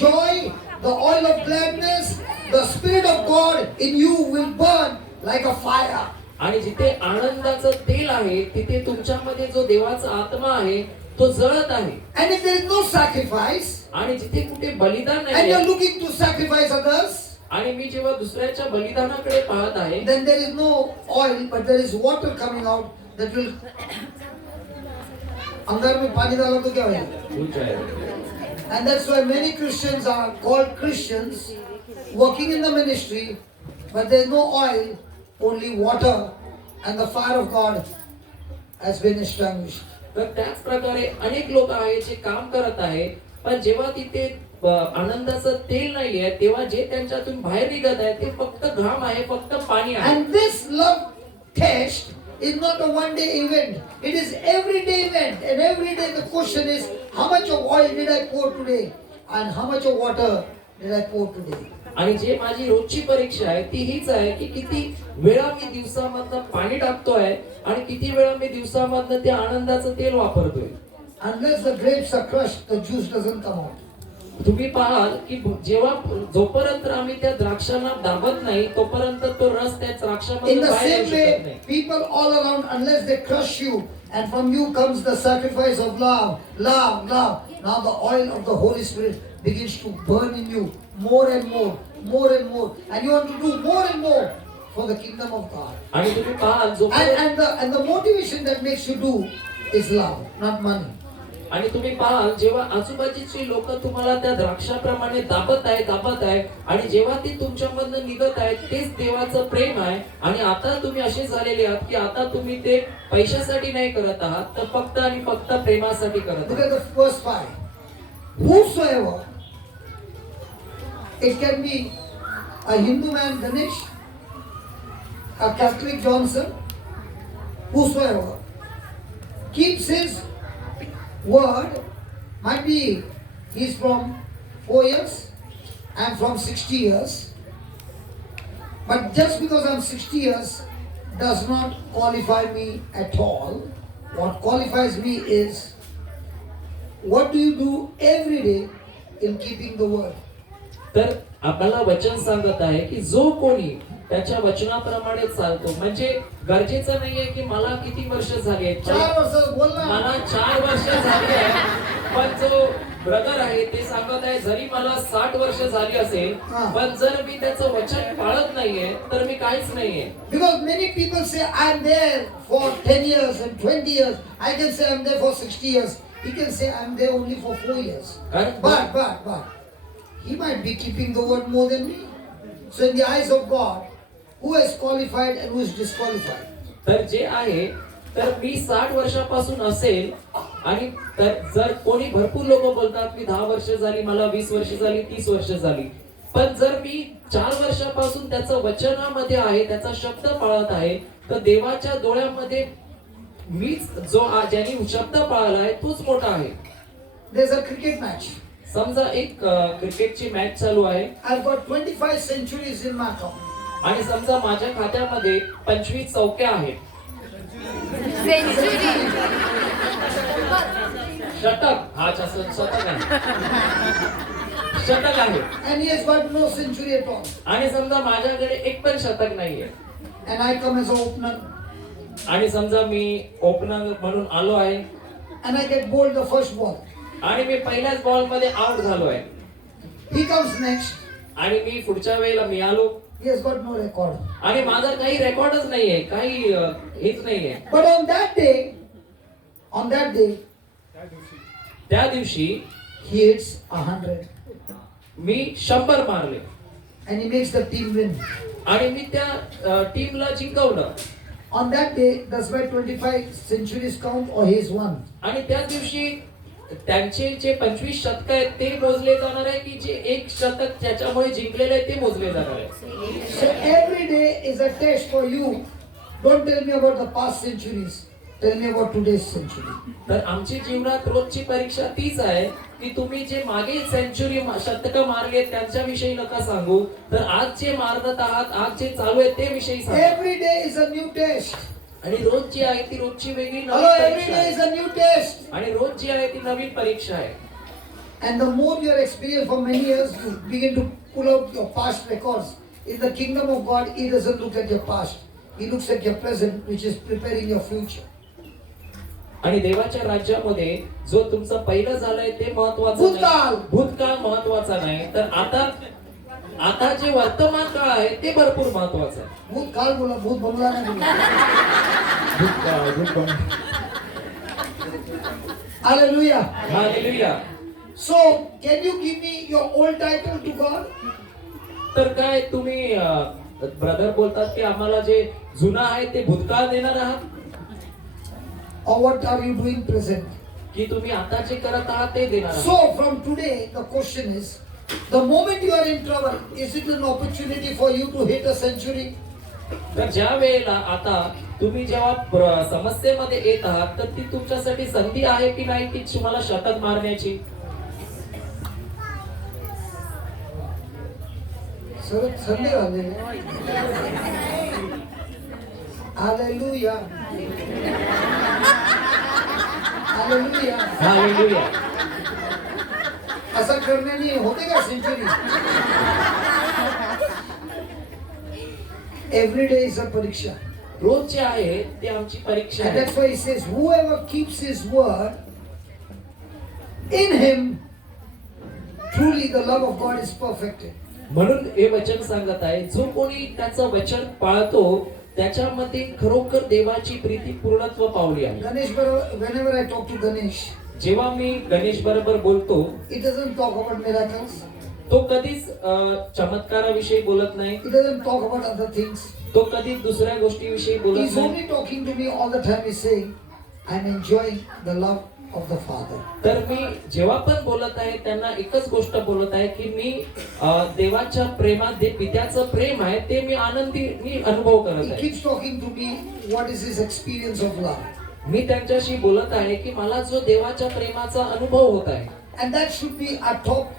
joy, the oil of gladness, the Spirit of God in you will burn like a fire. आणि जिथे आनंदाचं तेल आहे तिथे तुमच्यामध्ये जो देवाचा आत्मा आहे तो जळत आहे. And if there is no sacrifice, आणि जिथे कुठे बलिदान and नाही you're looking to sacrifice others, आणि मी जेव्हा दुसऱ्याच्या बलिदानाकडे पाहत आहे then there is no oil, but there is water coming out that will. अंदर में पानी डालो तो क्या होगा? And that's why many Christians are called Christians, working in the ministry, but there is no oil, only water, and the fire of God has been extinguished. तर त्याच प्रकारे अनेक लोक आहेत जे काम करत आहे पण जेव्हा तिथे आनंदाचं तेल नाहीये, तेव्हा जे त्यांच्यातून बाहेर निघत आहे ते फक्त घाम आहे, फक्त पाणी आहे. And this love test is not a one day event. It is every day event. And every day the question is, how much of oil did I pour today? And how much of water did I pour today? आणि जे माझी रोजची परीक्षा आहे ती हीच आहे की किती वेळा मी दिवसामधनं पाणी टाकतोय आणि किती वेळा मी दिवसामधनं ते आनंदाचं तेल वापरतोय. Unless the grapes are crushed, the juice doesn't come out. तुम्ही पाहाल की जोपर्यंत आम्ही त्या द्राक्षांना दाबत नाही तोपर्यंत तो रस त्या द्राक्षामध्ये In the बाहेर येऊ same शकत way, नाही. people all around, unless they crush you, and from you comes the sacrifice of love, love, love. Now the oil of the Holy Spirit begins to burn in you more and more, more and more, and you want to do more and more for the kingdom of God. आणि तुम्ही पाहाल जोपर्यंत And the motivation that makes you do is love, not money. आणि तुम्ही पाहाल जेव्हा आजूबाजूची लोक तुम्हाला त्या द्राक्षाप्रमाणे दाबत आहे आणि जेव्हा ती तुमच्यामधनं निघत आहेत तेच देवाचं प्रेम आहे. आणि आता तुम्ही असे झालेले आहात की आता तुम्ही ते पैशासाठी नाही करत आहात तर फक्त आणि फक्त प्रेमासाठी करत Look आहात. at the verse 5. Whosoever, it can be a Hindu man Ganesh, a Catholic Johnson, whosoever keeps his word, might be he's from 4 years, I'm from 60 years, but just because I'm 60 years does not qualify me at all. What qualifies me is what do you do every day in keeping the word? तर आपल्याला वचन सांगत आहे की जो कोणी त्याच्या वचनाप्रमाणे चालतो, म्हणजे गरजेचं नाहीये की मला किती वर्ष झाली आहेत, 4 वर्ष बोल ना. मला 4 वर्ष झाली आहे, पण जो ब्रदर आहे ते सांगत आहे जरी मला 60 वर्ष झाली असेल पण जर मी त्याचं वचन पाळत नाहीये तर मी काहीच नाहीये. Because many people say I'm there for 10 years and 20 years. I can say I'm there for 60 years. He can say I'm there only for 4 years. But he might be keeping the word more than me. So in the eyes of God, who is qualified and who is disqualified? तर जे आहे तर मी 60 वर्षापासून असेल आणि तर जर कोणी भरपूर लोक बोलतात की 10 वर्ष झाली, मला 20 वर्ष झाली, 30 वर्ष झाली, पण जर मी 4 वर्षापासून त्याचं वचनामध्ये आहे, त्याचा शब्द पाळत आहे, तर देवाच्या डोळ्यामध्ये मीच ज्यांनी शब्द पाळला आहे तोच मोठा आहे. There's a cricket match. समजा एक क्रिकेटची मॅच चालू आहे. I've got 25 centuries in my account. आणि समजा माझ्या खात्यामध्ये 25 चौक्या आहेत. सेंचुरी शतक हा शतक आहे. शतक आहे. And he has got no century at all. आणि समजा माझ्याकडे एक पण शतक नाहीये. And I come as an opener. आणि समजा मी ओपनर म्हणून आलो आहे. And I get bowled the first ball. आणि मी पहिल्याच बॉल मध्ये आउट झालो आहे. He comes next. आणि मी पुढच्या वेळेला मी आलो. He has got no record. आणि माझा काही रेकॉर्डच नाहीये, काही हेच नाहीये. But on that day, त्या दिवशी he hits 100. मी 100 मारले. And he makes the team win. आणि मी त्या टीमला जिंकवलं. On that day, does my 25 centuries count or he is one? आणि त्या दिवशी त्यांचे जे 25 शतक आहेत ते मोजले जाणार आहे की जे एक शतक ज्याच्यामुळे जिंकलेले आहे ते मोजले जाणार आहे. So every day is a test for you. Don't tell me about the past centuries. Tell me about today's century. तर आमची जीवनात रोजची परीक्षा तीच आहे की तुम्ही जे मागे सेंचुरी शतक मारले त्यांच्याविषयी नका सांगू, तर आज जे मारत आहात, आज जे चालू आहे ते विषयी सांगा. Every day is a new test. आणि रोज जी आहे ती रोजची वेगळी Hello, नवीन every परीक्षा day आहे. is a new test. आणि रोज जी आहे ती नवीन परीक्षा आहे. And the more you are experienced for many years, you begin to pull out your past records. In the kingdom of God, He doesn't look at your past. He looks at your present, which is preparing your future. आणि देवाच्या राज्यामध्ये जो तुमचं पहिलं झालंय ते महत्वाचं भूतकाळ. नाही, भूतकाळ महत्वाचा नाही, तर आता जे वर्तमान काळ आहे ते भरपूर महत्वाचं आहे. भूत काल बोला, भूत बंगला नाही बोला. Hallelujah. Hallelujah. So, can you give me your old title to God? तर काय तुम्ही ब्रदर बोलतात की आम्हाला जे जुना आहे ते भूतकाळ देणार आहात, Or what are you doing present? की तुम्ही आता जे करत आहात ते देणार आहात. So from today, the question is, the moment you are in trouble, is it an opportunity for you to hit a century? तर ज्या वेळेला आता तुम्ही जेव्हा समस्येमध्ये येत आहात तर ती तुमच्यासाठी संधी आहे की नाही ती तुम्हाला शतक मारण्याची. सर संधी आलेली. Hallelujah. Hallelujah. हालेलुया. असं करण्याने होते का century? Every day is a परीक्षा. रोज जे आहे ते आमची परीक्षा And आहे. that's why he says, whoever keeps his word, in him, truly the love of God is perfected. म्हणून हे वचन सांगत आहे जो कोणी त्याचं वचन पाळतो त्याच्यामध्ये खरोखर देवाची प्रीती पूर्णत्व पावली आहे. Ganesh, whenever I talk to Ganesh, जेव्हा मी गणेश बरोबर बोलतो he doesn't talk about miracles. तो कधीच चमत्काराविषयी बोलत नाही. He doesn't talk about other things. तो कधी दुसऱ्या गोष्टीविषयी बोलत He's नाही. only talking to me all the time. He's saying, I'm enjoying the love of the Father. तर मी जेव्हा पण बोलत आहे त्यांना एकच गोष्ट बोलत आहे की मी देवाच्या प्रेमात जे पित्याचं प्रेम आहे ते मी आनंदी अनुभव करत He आहे. keeps talking to me what is his experience of love. मी त्यांच्याशी बोलत आहे की मला जो देवाच्या प्रेमाचा अनुभव होत आहे. And that should be our top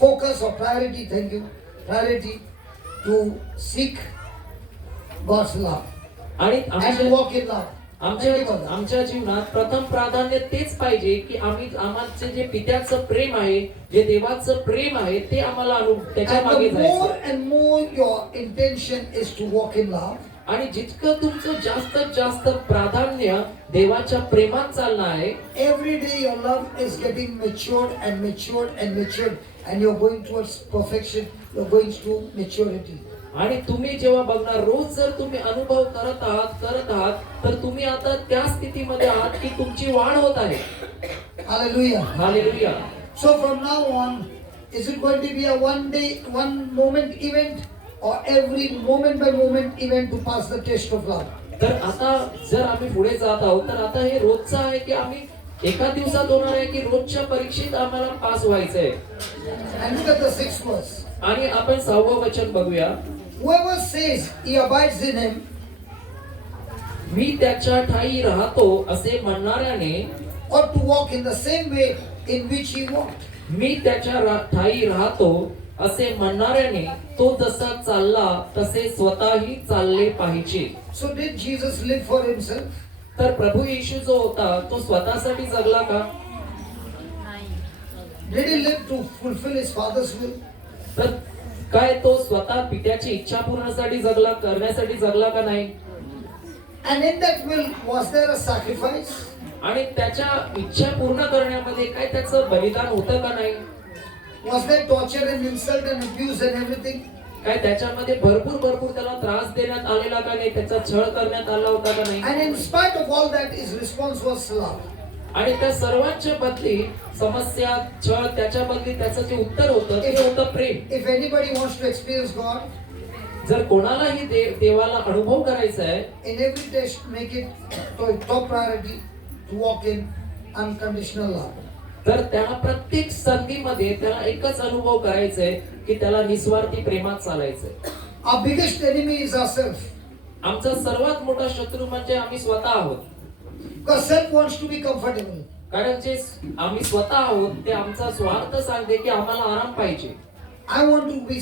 focus or priority, thank you, priority to seek God's love आणि and आमच्या walk in love. Thank you, brother. आमच्या जीवनात प्रथम प्राधान्य तेच पाहिजे की आमचे जे पित्याचं प्रेम आहे जे देवाचं प्रेम आहे ते आम्हाला त्याच्या And मागे the more जायचं. and more your intention is to walk in love, आणि जितकं तुमचं जास्तीत जास्त प्राधान्य देवाच्या प्रेमात चालणं आहे every day your love is getting matured and matured and matured, and you're going towards perfection, you're going to maturity. आणि तुम्ही जेव्हा बघणार रोज जर तुम्ही अनुभव करत आहात तर तुम्ही आता त्या स्थितीमध्ये आहात की तुमची वाढ होत आहे. Hallelujah. Hallelujah. So from now on, is it going to be a one day, one moment event, or every moment by moment event to pass the test of love? तर आता जर आम्ही पुढे जात आहोत तर आता हे रोजचं आहे की आम्ही एका दिवसात होणार आहे की रोजच्या परीक्षेत आम्हाला पास व्हायचंय. And look at the sixth verse. आणि आपण 6वं वचन बघूया. Whoever says he abides in him, मी त्याच्या ठाई राहतो असे म्हणणाऱ्याने ought to walk in the same way in which he walked. मी त्याच्या ठाई राहतो असे म्हणणाऱ्याने तो जसा चालला तसे स्वतःही चालले पाहिजे. So did Jesus live for himself? तर प्रभू येशू जो होता तो स्वतःसाठी जगला का? Did he live to fulfill his father's will? तर काय तो स्वतः पित्याची इच्छा पूर्णसाठी करण्यासाठी जगला का नाही? And in that will, was there a sacrifice? आणि त्याच्या इच्छा पूर्ण करण्यामध्ये काय त्याचं बलिदान होतं का नाही? Was there torture and insult and abuse and everything? काय त्याच्यामध्ये भरपूर त्याला त्रास देण्यात आलेला का नाही? त्याचा छळ करण्यात आला होता का नाही? And in spite of all that, his response was love. आणि त्या सर्वांच्या बदली समस्या छळ त्याच्या बदली त्याचं जे उत्तर होतं ते होतं प्रेम. If anybody wants to experience God, जर कोणालाही देवाला अनुभव करायचा आहे in every test, make it top priority to walk in unconditional love. तर त्याला प्रत्येक संधीमध्ये त्याला एकच अनुभव करायचा आहे की त्याला निस्वार्थी प्रेमात चालायचंय. Our biggest enemy is ourselves. आमचा सर्वात मोठा शत्रू म्हणजे आम्ही स्वतः आहोत. Because self wants to be comfortable. कारण जे आम्ही स्वतः आहोत ते आमचा स्वार्थ सांगते की आम्हाला आराम पाहिजे. I want to be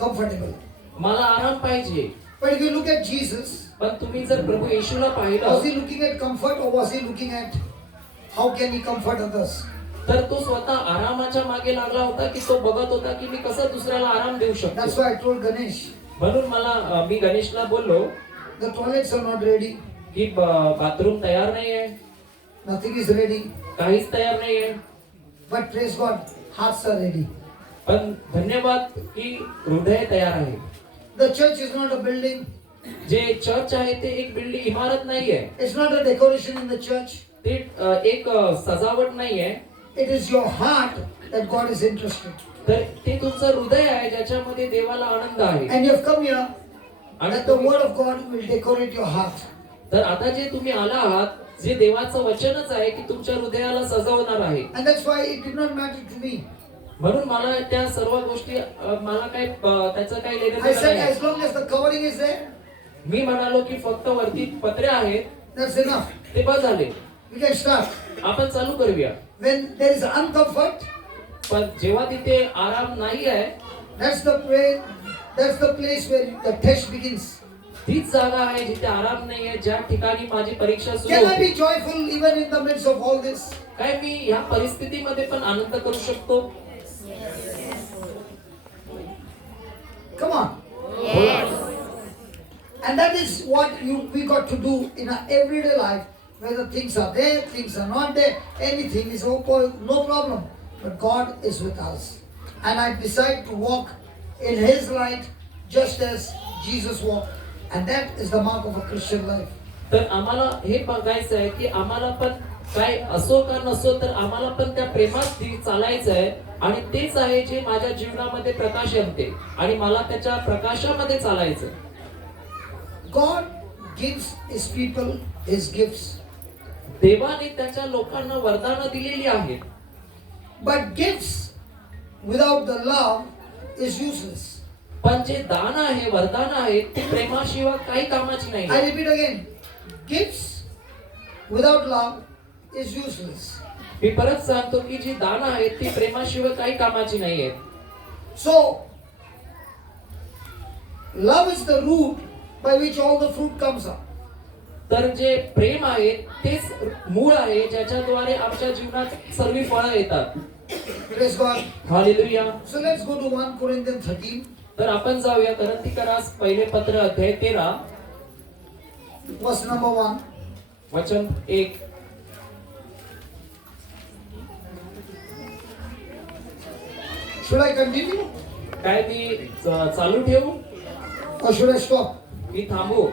comfortable. मला आराम पाहिजे. But if you look at Jesus, पण तुम्ही जर प्रभू येशूला पाहिलं was he looking at comfort or was he looking at how can he comfort others? तर तो स्वतः आरामाच्या मागे लागला होता की तो बघत होता की मी कसं दुसऱ्याला आराम देऊ That's शकतो. why I told Ganesh, म्हणून मी गणेशला बोललो the toilets are not ready, की बाथरूम तयार नाहीये, nothing is ready. काहीच तयार नाहीये. But praise God, hearts are ready. पण धन्यवाद की हृदय तयार आहे. The church is not a building. जे चर्च आहे ते एक बिल्डिंग इमारत नाहीये. It's not a decoration in the church. ते एक सजावट नाहीये. It is your heart that God is interested. तर ते तुमचं हृदय आहे ज्याच्यामध्ये देवाला आनंद आहे. And you have come here आणि that the word of God will decorate your heart. तर आता जे तुम्ही आला आहात जे देवाचं वचनच आहे की तुमच्या हृदयाला सजवणार आहे. And that's why it did not matter to me. म्हणून मला त्या सर्व गोष्टी मला काही त्याचं काही लेणं I देणं said, नाही. as long as the covering is there, मी म्हणालो की फक्त वरती पत्रे आहेत that's enough. ते बस झाले. We can start. आपण चालू करूया. When there is uncomfort, पण जेव्हा तिथे आराम नाही आहे, that's the place where the test begins. तीच जागा आहे जिथे आराम नाही आहे, ज्या ठिकाणी माझी परीक्षा सुरू Can I होते. be joyful even in the midst of all this? काय मी ह्या परिस्थितीमध्ये पण आनंद करू शकतो? Come on. Yes. And that is what we got to do in our everyday life. Whether things are there, things are not there, anything is no problem. But God is with us. And I decide to walk in His light just as Jesus walked. And that is the mark of a Christian life. तर आम्हाला हे बघायचं आहे की आम्हाला पण काय असो का नसो तर आम्हाला पण त्या प्रेमात चालायचं आहे आणि तेच आहे जे माझ्या जीवनामध्ये प्रकाश आणते आणि मला त्याच्या प्रकाशामध्ये चालायचं. God gives His people His gifts. देवाने त्याच्या लोकांना वरदानं दिलेली आहेत. But gifts without the love is useless. पण जे दान आहे वरदान आहे ते प्रेमाशिवाय काही कामाची नाही. I repeat again. Gifts without love is useless. मी परत सांगतो की जी दान आहेत ती प्रेमाशिवाय काही कामाची नाही आहेत. So, love is the root by which all the fruit comes up. तर जे प्रेम आहे तेच मूळ आहे ज्याच्याद्वारे आमच्या जीवनात सर्व फळं येतात. Praise God. Hallelujah. So let's go to 1 Corinthians 13. तर आपण जाऊया कोरिन्थीकरास पहिले पत्र अध्याय 13 Verse number 1. वचन 1. Should I continue काय मी चालू ठेवू or should I stop? मी थांबू?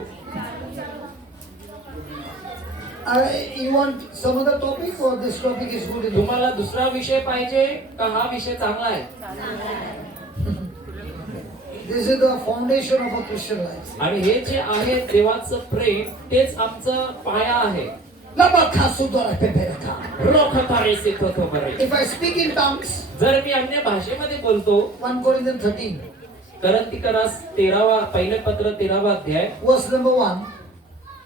You want some other topic or this topic is good enough? तुम्हाला दुसरा विषय पाहिजे का हा विषय चांगला आहे? This is the foundation of a Christian life. आणि हे जे आहे देवाचं प्रेम तेच आमचा पाया आहे. If I speak in tongues, जर मी अन्य भाषेमध्ये बोलतो 1 Corinthians 13, कोरिन्थीकरास 13 पहिले पत्र 13 अध्याय verse number 1.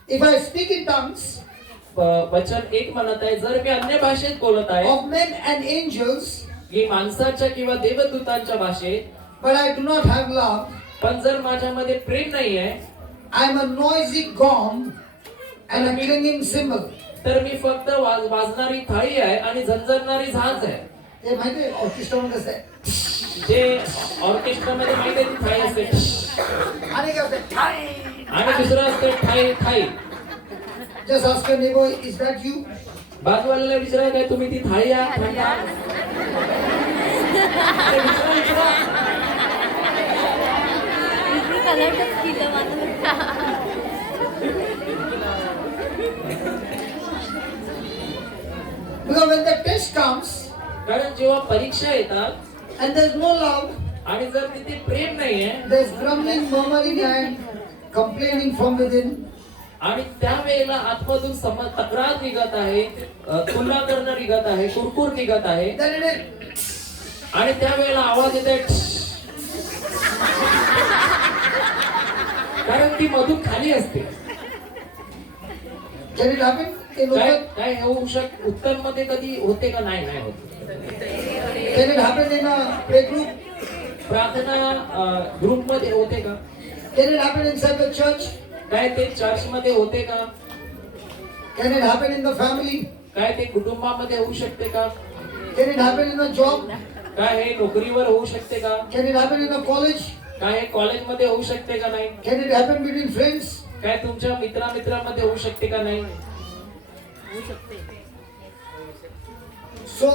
If I speak in tongues वचन 1 म्हणत आहे जर मी अन्य भाषेत बोलत आहे of men and angels, की माणसाच्या किंवा देवदूतांच्या भाषेत but I do not have love, पण जर माझ्यामध्ये प्रेम नाहीये I am a noisy gong and a clanging cymbal. तर मी फक्त वाजणारी थाळी आहे आणि झणझणणारी झांज आहे. हे माहिती आहे ऑर्केस्ट्रा मध्ये कसं आहे? जे ऑर्केस्ट्रामध्ये माहिती आहे ती थाळी असते आणि काय असते? ठाई. आणि दुसरं असते ठाई थाई. Just ask your neighbor, is that you? बाजूवाल्याला विचारा काय तुम्ही ती थाळी आहे? अरे विचारा. कलरच केलं माझं. Because when the test comes कारण जेव्हा परीक्षा येतात and there's no love, आणि जर तिथे प्रेम नाहीये there's grumbling, murmuring and complaining from within. आणि त्यावेळेला आतमधून तक्रार निघत आहे, तुलना करणं निघत आहे, कुरकुर निघत आहे Then it is. आणि त्यावेळेला आवाज येते कारण ती मधून खाली असते. Can it happen? In काय Uttar? काय होऊ उत्तर मध्ये कधी होते का? नाही नाही होत. Can it happen in a play group? प्रार्थना ग्रुप मध्ये होते का? Can it happen inside the church? काय ते चर्च मध्ये होते का? Can it happen in the family? काय ते कुटुंबामध्ये होऊ शकते का? Can it happen in a job? काय हे नोकरीवर होऊ शकते का? Can it happen in a college? काय हे कॉलेजमध्ये होऊ शकते का नाही? Can it happen between friends? काय तुमच्या मित्रामध्ये होऊ शकते का नाही? So,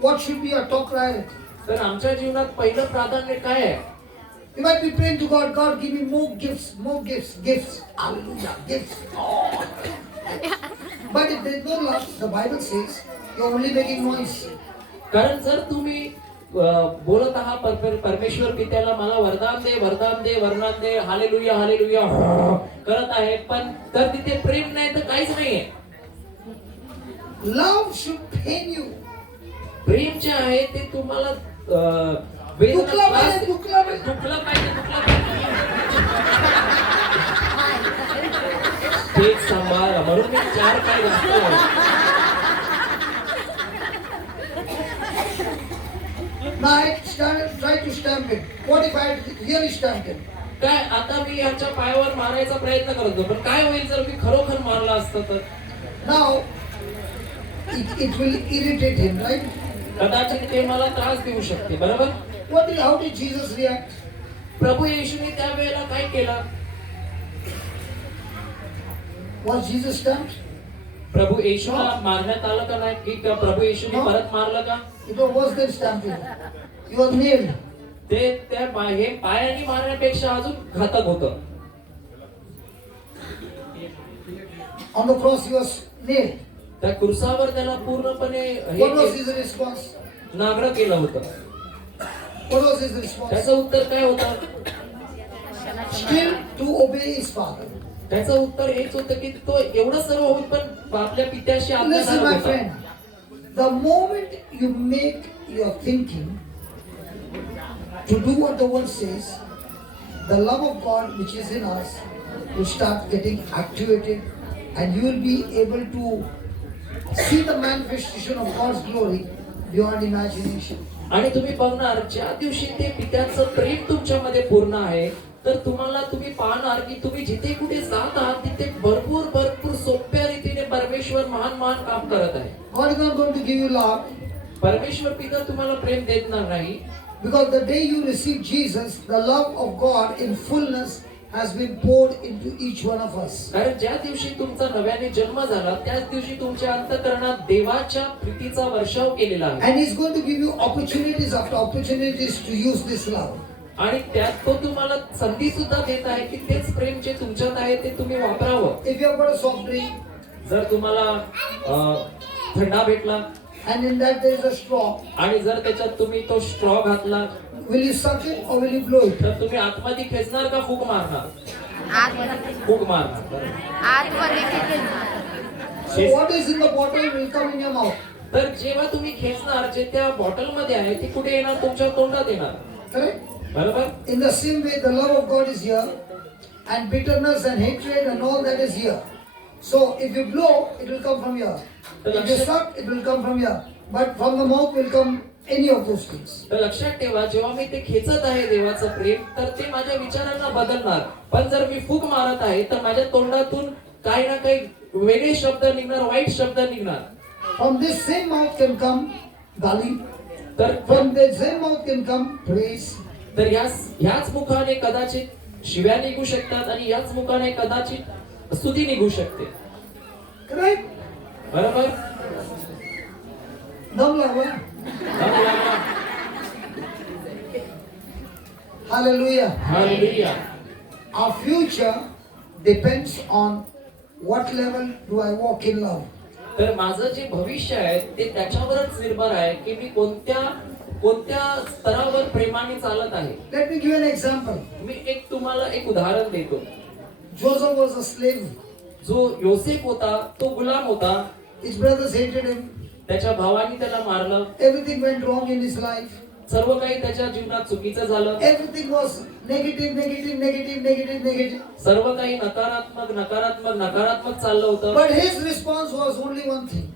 what should be our top priority? तर आमच्या जीवनात पहिलं प्राधान्य काय आहे? You might be praying to God, God, give me more gifts, gifts. Hallelujah, gifts. Oh. But if there is no love, the Bible says, you're only making noise. कारण जर तुम्ही बोलत आहात परमेश्वर पित्याला मला वरदान दे वरदान दे हालेलुया हालेलुया करत आहे पण तर तिथे प्रेम नाही तर काहीच नाहीये. Love should pain you. प्रेम जे आहे ते तुम्हाला वेदना दुखलं पाहिजे, त्रास- दुखलं पाहिजे. दुखलं पाहिजे, दुखलं पाहिजे. तेच सांभाळा म्हणून मी 4 पाय घातले. Now I try to stamp it. What if I really stamped it? काय आता मी याच्या पायावर मारायचा प्रयत्न करतो पण काय होईल जर मी खरोखर मारला असतं तर Now it will irritate him, right? कदाचित ते मला त्रास देऊ शकते बरोबर. How did Jesus react? प्रभू येशूने त्यावेळेला काय केलं. Was Jesus stamped? प्रभू येशूला मारण्यात आलं का नाही की का प्रभू येशूने परत मारलं का. It was worse than stamping. He was nailed. ते त्या हे पायाने मारण्यापेक्षा अजून घातक होतं. On the cross he was nailed. त्या क्रुसावर त्याला पूर्णपणे What was his response? नागडं केलं होतं. What was his response? त्याचं उत्तर काय होतं. Still to obey his father. त्याचं उत्तर हेच होतं की तो एवढं सर्व होईल पण आपल्या पित्याशी Listen, आज्ञाधारक my होता. friend. The moment you make your thinking to do what the word says, the love of God which is in us will start getting activated, and you will be able to see the manifestation of God's glory beyond imagination. आणि तुम्ही बघणार ज्या दिवशी ते पित्याचं प्रेम तुमच्यामध्ये पूर्ण आहे तर तुम्ही पाहणार की तुम्ही जिथे कुठे जात आहात तिथे भरपूर सोप्या रीतीने परमेश्वर महान काम करत आहे. God is not going to give you love, परमेश्वर पिता तुम्हाला प्रेम देणार नाही. because the day you receive Jesus, the love of God in fullness has been poured into each one of us. कारण ज्या दिवशी तुमचा नव्याने जन्म झाला त्याच दिवशी तुमच्या अंतःकरणात देवाच्या प्रीतीचा वर्षाव केलेला आहे. And He's going to give you opportunities after opportunities to use this love. आणि त्यात तो तुम्हाला संधी सुद्धा देत आहे की तेच प्रेम जे तुमच्यात आहे ते तुम्ही वापरावं. If you have got a soft drink, जर तुम्हाला थंडा भेटला and in that there is a straw, आणि जर त्याच्यात तुम्ही तो स्ट्रॉ घातला will you suck it or will you blow it? तर तुम्ही आतमध्ये खेचणार का फूक मारणार. फूक मारणार बरोबर. So what is in the bottle will come in your mouth. तर जेव्हा तुम्ही खेचणार जे त्या बॉटल मध्ये आहे ते कुठे येणार तुमच्या तोंडात येणार Correct? बरोबर. In the same way, the love of God is here, and bitterness and hatred and all that is here. So if you blow, it will come from here. If you suck, it will come from here. But from the mouth will come any of those things. तर लक्षात ठेवा जेव्हा मी ते खेचत आहे देवाचं प्रेम तर ते माझ्या विचारांना बदलणार. पण जर मी फूक मारत आहे तर माझ्या तोंडातून काही ना काही वेगळे शब्द निघणार, वाईट शब्द निघणार. From this same mouth can come गाली. तर From the same mouth can come praise. तर ह्याच मुखाने कदाचित शिव्या निघू शकतात आणि याच मुखाने कदाचित स्तुती निघू शकते. Correct? बरोबर. दम लागला. Hallelujah. Hallelujah. Our future depends on what level do I walk in love. तर माझं जे भविष्य आहे ते त्याच्यावरच निर्भर आहे की मी कोणत्या स्तरावर प्रेमाने चालत आहे. Let me give an example. मी तुम्हाला एक उदाहरण देतो. Joseph was a slave. जो योसेफ होता तो गुलाम होता. His brothers hated him. त्याच्या भावाने त्याला मारलं. Everything went wrong in his life. सर्व काही त्याच्या जीवनात चुकीचं झालं. Everything was negative. सर्व काही नकारात्मक चाललं होतं. But his response was only one thing.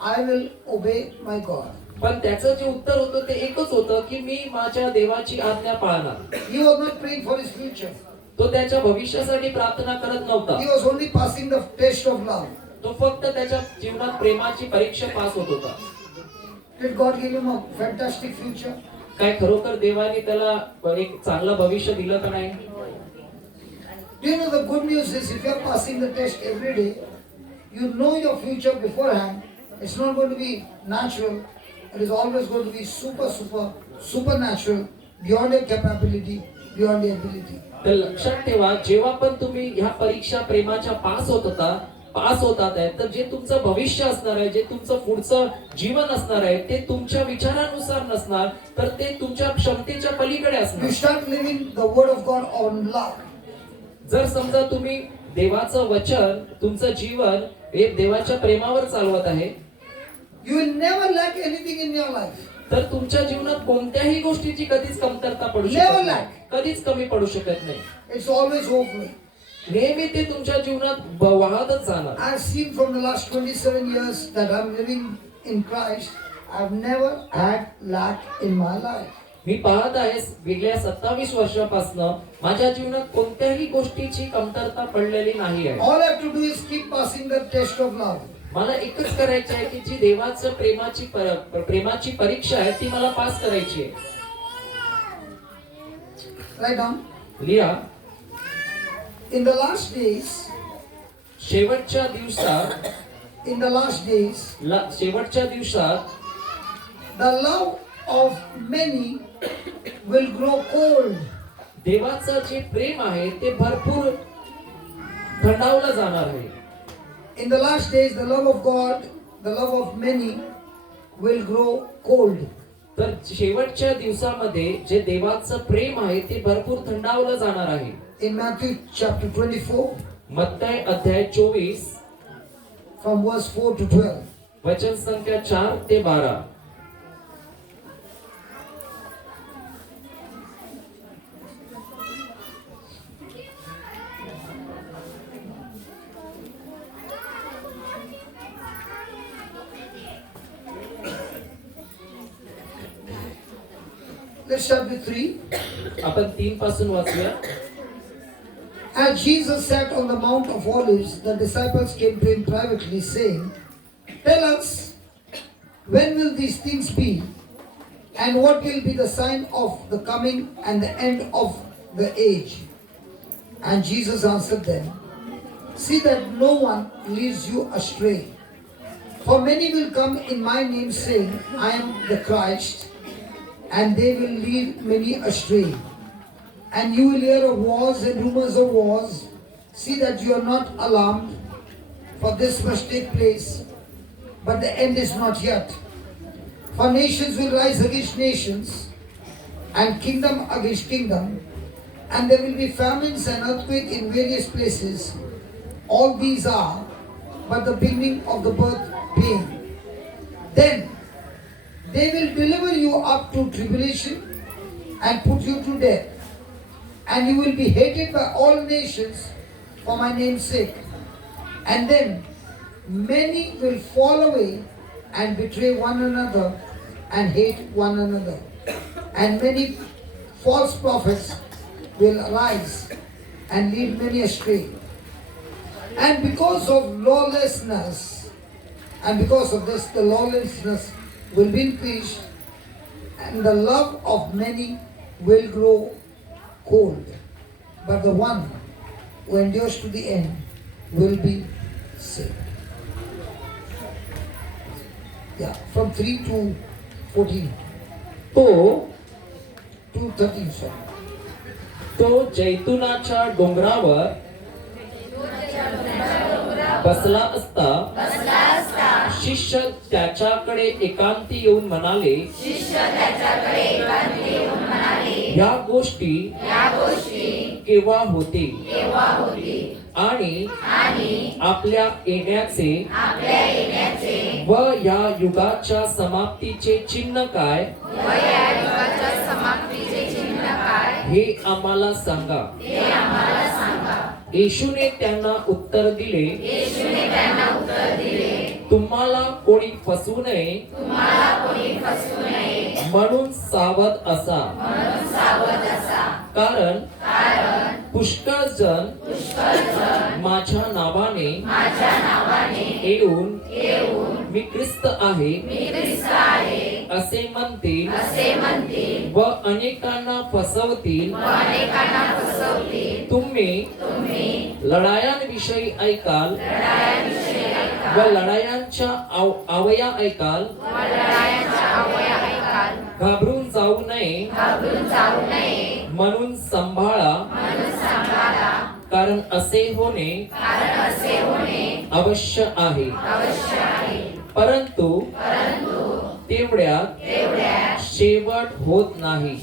I will obey my God. पण त्याचं जे उत्तर होतं ते एकच होतं की मी माझ्या देवाची आज्ञा पाळणार. He was not praying for his future. तो त्याच्या भविष्यासाठी प्रार्थना करत नव्हता. He was only passing the test of love. तो फक्त त्याच्या जीवनात प्रेमाची परीक्षा पास होत होता. Did God give him a fantastic future? काय खरोखर देवाने त्याला एक चांगलं भविष्य दिलं का नाही. Do you know the good news is if you are passing the test every day, you know your future beforehand. It's not going to be natural. It is always going to be supernatural, beyond your capability, beyond your ability. तर लक्षात ठेवा जेव्हा पण तुम्ही ह्या परीक्षा प्रेमाच्या pass होतात आहे तर जे तुमचं भविष्य असणार आहे जे तुमचं पुढचं जीवन असणार आहे ते तुमच्या विचारानुसार नसणार तर ते तुमच्या क्षमतेच्या पलीकडे You असणार. start living the word of God on love. जर समजा तुम्ही देवाचं वचन तुमचं जीवन हे देवाच्या प्रेमावर चालवत आहे You will never lack anything in your life. तर तुमच्या जीवनात कोणत्याही गोष्टीची कधीच कमतरता पडू Never शकत नाही, lack. कधीच कमी पडू शकत नाही. It's always overflowing. नेहमी ते तुमच्या जीवनात वाहतच जाणार. I've seen from the last 27 years that I'm living in Christ, I've never had lack in my life. मी पाहत आहे गेल्या 27 वर्षापासून माझ्या जीवनात कोणत्याही गोष्टीची कमतरता पडलेली नाही आहे. All I have to do is keep passing the test of love. मला एकच करायचं आहे की जी देवाचं प्रेमाची परीक्षा आहे ती मला पास करायची आहे. Write down. लिहा. In the last days, शेवटच्या दिवसात शेवटच्या दिवसात the love of many will grow cold. देवाचं जे प्रेम आहे ते भरपूर थंडावलं जाणार आहे. In the last days, the love of God, the love of many will grow cold. तर शेवटच्या दिवसामध्ये जे देवाचं प्रेम आहे ते भरपूर थंडावलं जाणार आहे. In Matthew chapter 24, मत्तय अध्याय 24 from verse 4 to 12. वचन संख्या 4 ते 12. Let's start with 3. आपण 3 पासून वाचूया. As Jesus sat on the Mount of Olives, the disciples came to him privately, saying, "Tell us, when will these things be? And what will be the sign of the coming and the end of the age?" And Jesus answered them, "See that no one leads you astray. For many will come in my name, saying, I am the Christ, and they will lead many astray. And you will hear of wars and rumors of wars. See that you are not alarmed, for this must take place, but the end is not yet. For nations will rise against nations, and kingdom against kingdom, and there will be famines and earthquakes in various places. All these are but the beginning of the birth pain. Then they will deliver you up to tribulation and put you to death. And you will be hated by all nations for my name's sake. And then many will fall away and betray one another and hate one another. And many false prophets will arise and lead many astray. And because of lawlessness, and because of this, the lawlessness will be increased, and the love of many will grow cold. But the one who endures to the end will be saved. Yeah, from 3 to 14. तो 2:13, sorry. तो जैतुनाच्या डोंगरावर बसला असता शिष्य त्याच्याकडे एकांती येऊन म्हणाले, या गोष्टी केव्हा होतील आणि आपल्या येण्याचे व या युगाच्या समाप्तीचे चिन्ह काय हे आम्हाला सांगा. येशूने त्यांना उत्तर दिले, तुम्हाला कोणी फसवू नये म्हणून सावध असा. कारण पुष्कळ जण माझ्या नावाने येऊन मी ख्रिस्त आहे असे म्हणतील व अनेकांना फसवतील. तुम्ही लढायांविषयी ऐकाल व लढायांच्या आवया ऐकाल. घाबरून जाऊ नये म्हणून सांभाळा. कारण असे होणे अवश्य आहे. परंतु तेवढ्यात शेवट होत नाही.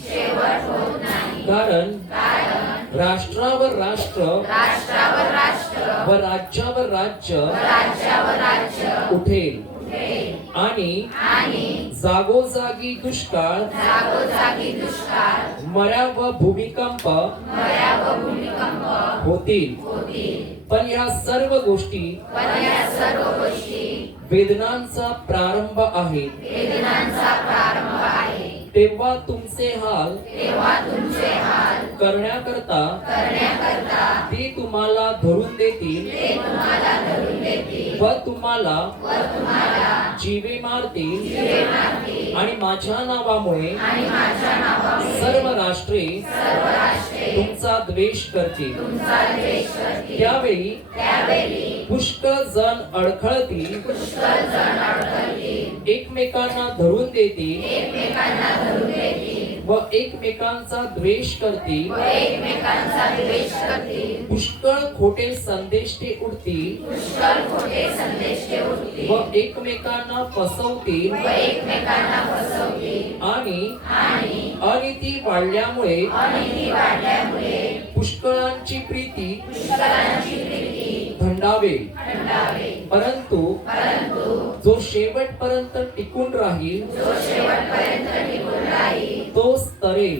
कारण राष्ट्रावर राष्ट्र व राज्यावर राज्य उठेल आणि जागोजागी दुष्काळ मळ्या व भूमिकंप होतील. पण ह्या सर्व गोष्टी वेदनांचा प्रारंभ आहे. तेव्हा तुमचे हाल करण्याकरता ते तुम्हाला धरून देतील व तुम्हाला जीवे मारतील आणि माझ्या नावामुळे सर्व राष्ट्रे तुमचा द्वेष करतील. त्यावेळी पुष्कळ जण अडखळतील, एकमेकांना धरून देतील व एकमेकांचा द्वेष करतील. पुष्कळ खोटे संदेष्टे उडतील व एकमेकांना फसवतील आणि अनिती वाढल्यामुळे पुष्कळांची प्रीती थंडावेल. परंतु जो शेवटपर्यंत टिकून राहील तो तरेल.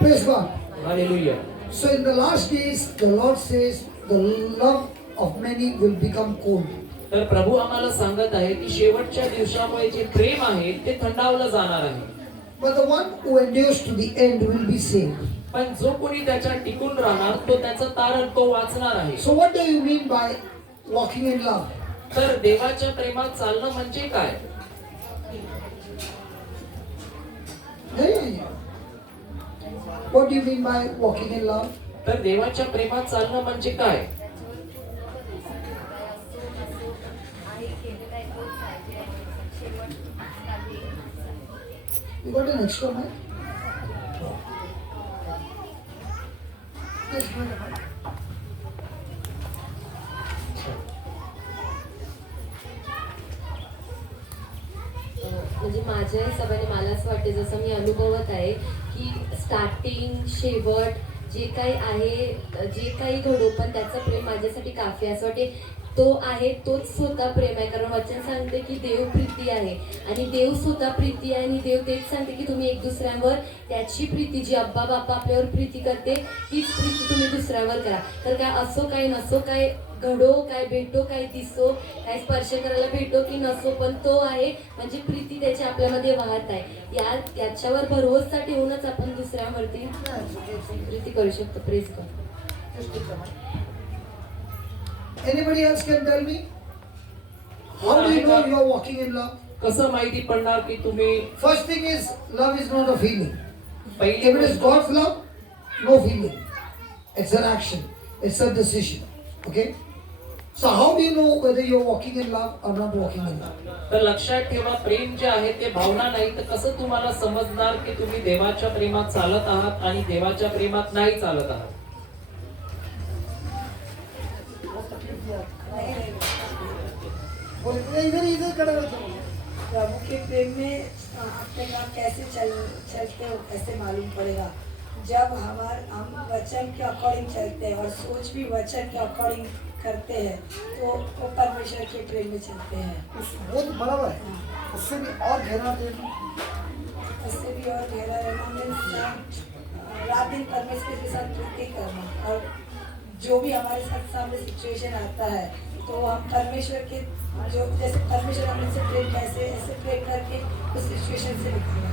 Praise God. Hallelujah. So in the last days, the Lord says, the love of many will become cold. तर प्रभू आम्हाला सांगत आहे की शेवटच्या दिवसामुळे जे प्रेम आहे ते थंडावलं जाणार आहे. But the one who endures to the end will be saved. पण जो कोणी त्याच्या टिकून राहणार तो त्याचं तारण तो वाचणार आहे. So what do you mean by walking in love? तर देवाच्या प्रेमात चालणं म्हणजे काय? Yeah. What do you mean by walking in love? तर देवाच्या प्रेमात चालणं म्हणजे काय? You got an extra mic? Yes, go ahead. म्हणजे माझ्या हिशोबाने मला असं वाटते, जसं मी अनुभवत आहे की स्टार्टिंग शेवट जे काही आहे, जे काही घडो पण त्याचं प्रेम माझ्यासाठी काफी आहे. असं वाटते तो आहे तोच स्वतः प्रेम आहे. कारण वचन सांगते की देव प्रीती आहे आणि देव स्वतः प्रीती आहे आणि देव तेच सांगते की तुम्ही एक दुसऱ्यांवर त्याची प्रीती, जी अब्बा बाप्पा आपल्यावर प्रीती करते तीच प्रीती तुम्ही दुसऱ्यावर करा. तर काय असो काय नसो, काय घडो काय भेटो, काय दिसो, काय स्पर्श करायला भेटो की नसो, पण तो आहे म्हणजे प्रीती त्याची आपल्यामध्ये वाहत आहे. याच्यावर भरवसा ठेवूनच आपण दुसऱ्यावरती प्रीती करू शकतो. प्रेज कर. Anybody else can tell me? How do you know you are walking in love? कसं माहिती पडणार की तुम्ही? First thing is, love is not a feeling. पहिली If it is God's love, no feeling. It's an action. It's a decision. Okay? So how do you know whether you're walking in love or not walking in love? तर लक्षात ठेवा, प्रेम जे आहे ते भावना नाही. तर कसं तुम्हाला समजणार की तुम्ही देवाच्या प्रेमात चालत आहात आणि देवाच्या प्रेमात नाही चालत आहात? प्रभु के प्रेम में अपने काम कैसे चलते हो कैसे मालूम पड़ेगा? जब हम वचन के अकॉर्डिंग चलते हैं और सोच भी वचन के अकॉर्डिंग करते हैं तो वो परमेश्वर के प्रेम में चलते हैं. वो तो बराबर है. उससे भी और गहरा प्रेम. उससे भी और गहरा रहना मीन्स रात दिन परमेश्वर के साथ प्रीति करना, और जो भी हमारे साथ सामने सिचुएशन आता है तो हम परमेश्वर के जो जैसे परमेश्वर हमसे प्रेम कैसे ऐसे प्रेम करके उस सिचुएशन से निकलना.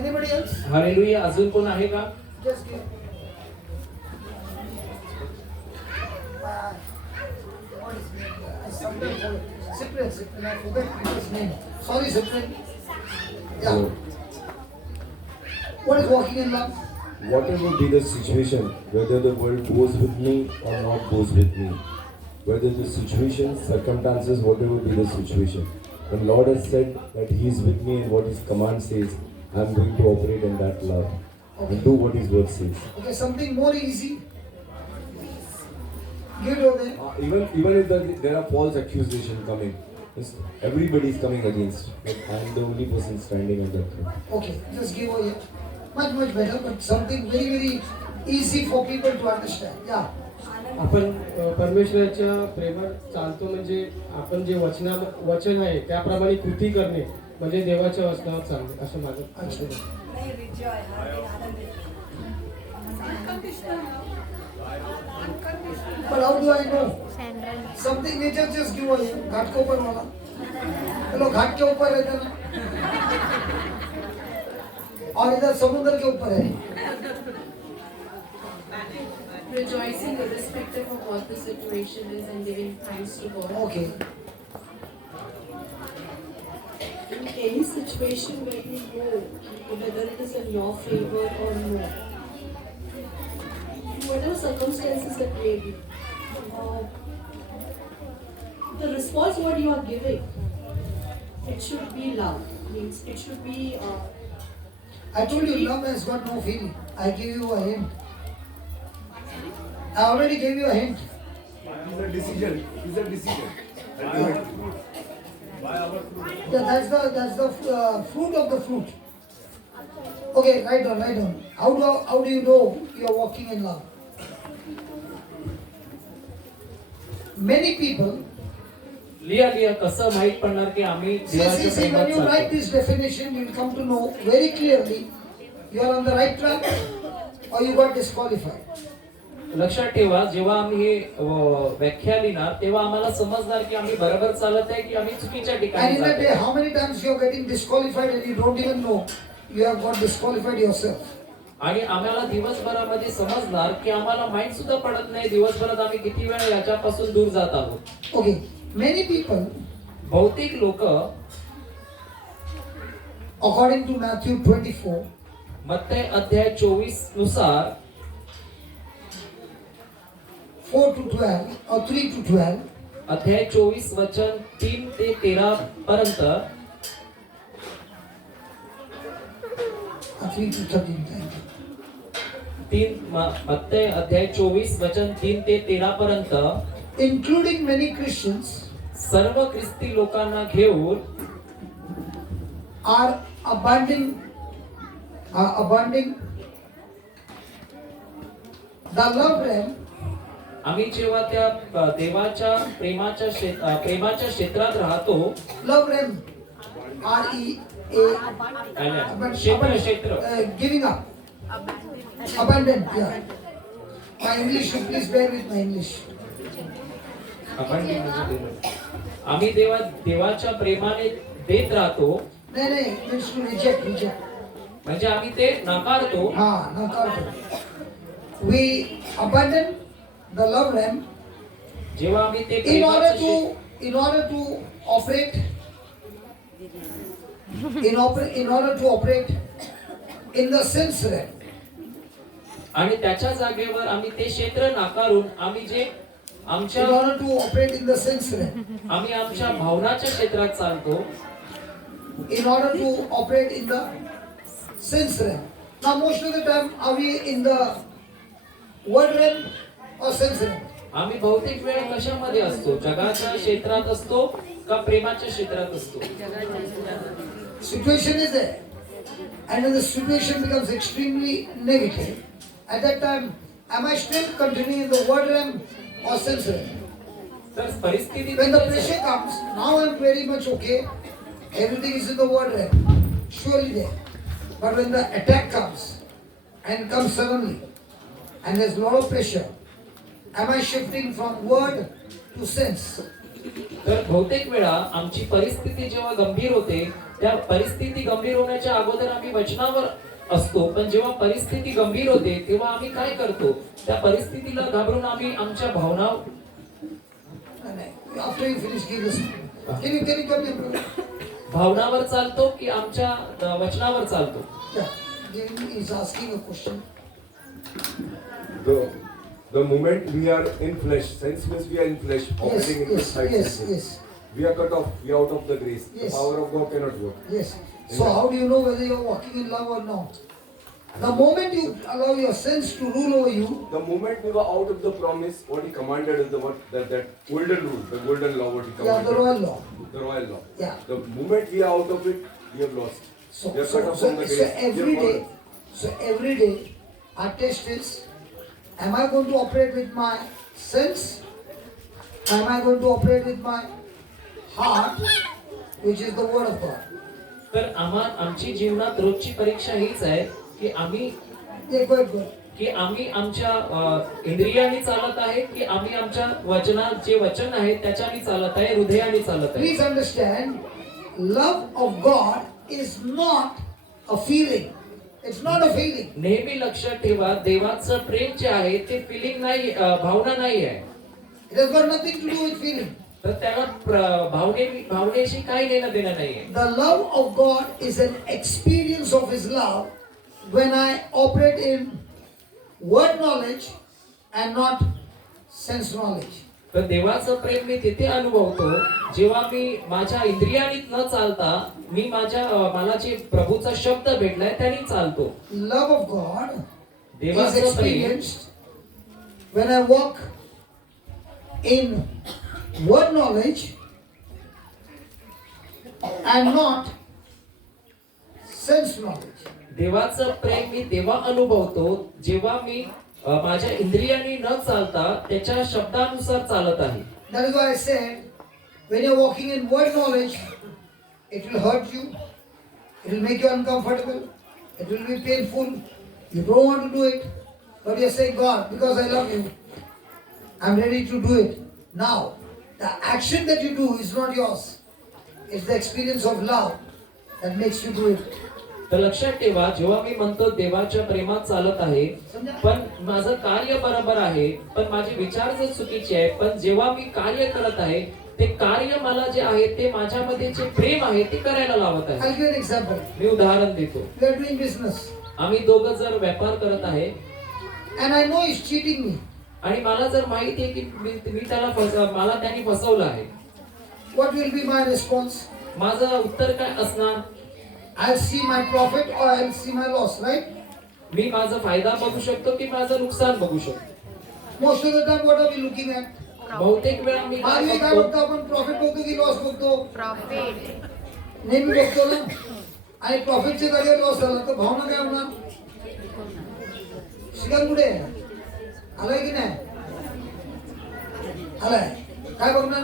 Anybody else? हालेलुया. अजून कोण आहे का? Just give. What is name? Cyprian. I forgot his name. Sorry, Cyprian. Yeah. What is walking in love? Whatever be the situation, whether the world goes with me or not goes with me, whether the situation, circumstances, whatever be the situation, the Lord has said that He is with me and what His command says, I am going to operate in that love and do what His word says. Okay, something more easy. Give it over there. Even if there are false accusations coming, everybody is coming against, but I am the only person standing on that throne. Okay, just give over here. Much better, but something very easy for people to understand. Yeah. आपण परमेश्वराच्या प्रेमात चालतो म्हणजे आपण जे वचन आहे त्याप्रमाणे कृती करणे म्हणजे देवाच्या वचनावर चालणे असं माझं अच्छा. नहीं रिजॉय हर दिन आनंदित But how do I know? Something nature just give us. घाट के ऊपर वाला. चलो घाट के ऊपर रहता ना. और इधर समुद्र के ऊपर है. Rejoicing irrespective of what the situation is and giving thanks to God. Okay. In any situation where you go, whether it is in your favor or no, whatever circumstances that may be, the response what you are giving, it should be love. Means it should be. I told you love has got no feeling. I give you a hint. I already gave you a hint. It's a decision. It's a decision. That's the fruit of the fruit. Okay, write down. How do you know you are walking in love? Many people लिया कसं माहित पडणार की आम्ही देवाच्या see, when प्रेमात you write चालतो? this definition, you will come to know very clearly you are on the right track or you got disqualified. लक्षात ठेवा, जेव्हा आम्ही हे व्याख्या लिहिणार तेव्हा आम्हाला समजणार की आम्ही बरोबर चालत आहे की आम्ही चुकीच्या And ठिकाणी in a day, जातोय. how many times you are getting disqualified and you don't even know you have got disqualified yourself. आणि आम्हाला दिवसभरामध्ये समजणार की आम्हाला माहित सुद्धा पडत नाही दिवसभरात आम्ही किती वेळ याच्यापासून दूर जात आहोत. Okay, many people, बहुतेक लोक according to Matthew 24, मत्तय अध्याय 24 नुसार 4 to 12 or 3 to 12, अध्याय 24 वचन 3 ते 13 पर्यंत, 3 to 13 times. मत्तय अध्याय 24 वचन 3 ते 13 पर्यंत, including many Christians, सर्व ख्रिस्ती लोकांना घेऊन are abandoning the love realm आम्ही जेव्हा त्या देवाच्या प्रेमाच्या क्षेत्रात राहतो, love realm, क्षेत्र giving up, abandon, yeah. My English, please bear with my English. आम्ही देवाच्या प्रेमाने देत राहतो, नाही, means to reject. म्हणजे आम्ही ते नाकारतो. nakarto. We abandon the love realm जेव्हा आम्ही ते in order प्रेमाचं to operate in order to operate in the sense realm. आणि त्याच्या जागेवर आम्ही ते क्षेत्र नाकारून आम्ही जे आमच्या In order to operate in the sense realm. आम्ही आमच्या भावनाच्या क्षेत्रात चालतो, In order to operate in the sense realm. Now most of the time are we in the word realm or sense realm? आम्ही बहुतेक वेळा कशामध्ये असतो? जगाच्या क्षेत्रात असतो का प्रेमाच्या क्षेत्रात असतो? Situation is there. And when the situation becomes extremely negative, at that time, am I still continuing in the word realm or sense realm? तर परिस्थिती When the pressure comes, now I'm very much okay. Everything is in the word realm. Surely there. But when the attack comes and comes suddenly, and there's a lot of pressure, am I shifting from word to sense? तर बहुतेक वेळा आमची परिस्थिती जेव्हा गंभीर होते, त्या परिस्थिती गंभीर होण्याच्या अगोदर आम्ही वचनावर असतो, पण जेव्हा परिस्थिती गंभीर होते तेव्हा आम्ही काय करतो? त्या परिस्थितीला घाबरून आम्ही आमच्या भावना After you finish, give this. Can you come here, brother? भावनावर चालतो की आमच्या वचनावर चालतो? Yeah, he's asking a question. The moment we are in flesh, sense means we are in flesh, operating in the side senses. Yes. We are cut off, we are out of the grace. Yes. The power of God cannot work. Yes. So how do you know whether you're walking in love or not? The moment you allow your sense to rule over you, The moment we were out of the promise, what He commanded is that golden rule, the golden law, what He you have commanded. the royal law. The royal law. Yeah. The moment we are out of it, we have lost. So, we are cut off from the grace. every day, our test is Am I going to operate with my sense? Am I going to operate with my heart, which is the word of God? तर आमची जीवनात रोजची परीक्षा हीच आहे की आम्ही Good. आमच्या इंद्रियाने चालत आहे की आम्ही आमच्या वचनात जे वचन आहे त्याच्याने चालत आहे, हृदयाने चालत आहे. Please understand, love of God is not a feeling. It's not a feeling. नेहमी लक्षात ठेवा, देवाचं प्रेम जे आहे ते फिलिंग नाही, भावना नाही आहे. It has got nothing to do with feeling. तर त्याला भावनेशी काही देणं देणं नाहीये. The love of God is an experience of His love when I operate in word knowledge and not sense knowledge. तर देवाचं प्रेम मी तिथे अनुभवतो जेव्हा मी माझ्या इंद्रियाने न चालता मी मला जे प्रभूचा शब्द भेटलाय त्याने चालतो. Love of God is देवाचं प्रेम experienced when I walk in word knowledge and not sense knowledge. देवाचं प्रेम मी तेव्हा अनुभवतो जेव्हा मी माझ्या इंद्रियाने न चालता त्याच्या शब्दानुसार चालत आहे. That is why I said, when you're walking in word knowledge, it will hurt you, it will make you uncomfortable, it will be painful, you don't want to do it, but you're saying, God, because I love you, I'm ready to do it. Now, the action that you do is not yours, it's the experience of love that makes you do it. तर लक्षात ठेवा, जेव्हा मी म्हणतो देवाच्या प्रेमात चालत आहे पण माझं कार्य बरोबर आहे पण माझे विचार जर चुकीचे आहे, पण जेव्हा मी कार्य करत आहे ते कार्य मला जे आहे ते माझ्यामध्ये जे प्रेम आहे ते करायला लावत आहे. I'll give an example. मी उदाहरण देतो. We are doing business आम्ही दोघं जर व्यापार करत आहे and I know he's cheating me. आणि मला जर माहिती आहे की मी मला त्याने फसवलं आहे, What will be my response? माझं उत्तर काय असणार? I'll see my profit or I'll see my loss, right? मी माझा फायदा बघू शकतो की माझं नुकसान बघू शकतो. Most of the time, what are we looking at? बहुतेक वेळा मी काय मागे काय बघतो? बघतो आपण, प्रॉफिट बघतो की लॉस बघतो? नेहमी बघतो ना. आणि प्रॉफिटच्या जागेवर लॉस झाला तर भावना काय होणार? शिकन कुठे आलाय की नाही? आलाय. काय बघणार?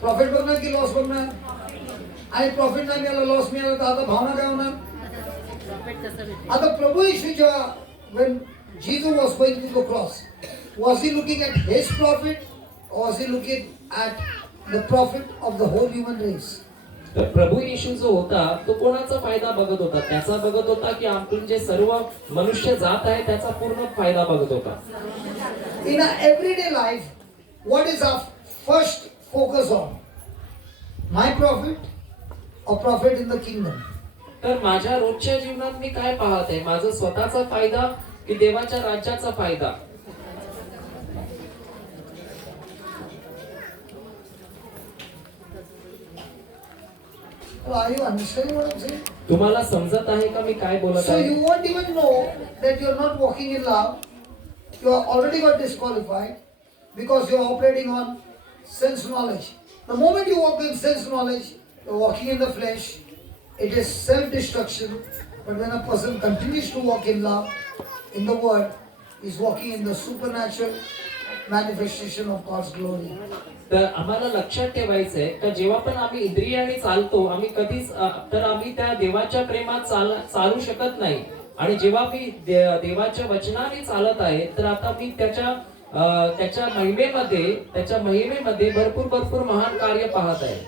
प्रॉफिट बघणार की लॉस बघणार? आणि प्रॉफिट नाही मिळाला, लॉस मिळाला तर आता भावना काय होणार? आता प्रभू येशू जेव्हा when Jesus was going to the cross, was he looking at his profit or was he looking at the profit of the whole human race? तर प्रभू येशू जो होता तो कोणाचा फायदा बघत होता? त्याचा बघत होता की आपण जे सर्व मनुष्य जात आहे त्याचा पूर्ण फायदा बघत होता. In our everyday life, what is our first focus on? My profit or profit in the kingdom? तर माझ्या रोजच्या जीवनात मी काय पाहत आहे? माझा स्वतःचा फायदा की देवाच्या राज्याचा फायदा? So are you understanding what I'm saying? तुम्हाला समजत आहे का मी काय बोलत So आहे? you won't even know that you're not walking in love. You are already got disqualified because you're operating on sense knowledge. The moment you walk in sense knowledge, you're walking in the flesh. It is self-destruction. But when a person continues to walk in love, in the word, he's walking in the supernatural manifestation of God's glory. तर आम्हाला लक्षात ठेवायचं आहे का जेव्हा पण आम्ही इंद्रियाने चालतो आम्ही कधीच तर आम्ही त्या देवाच्या प्रेमात चालू शकत नाही. आणि जेव्हा मी देवाच्या वचनाने चालत आहे तर आता मी त्याच्या महिमेमध्ये भरपूर महान कार्य पाहत आहे.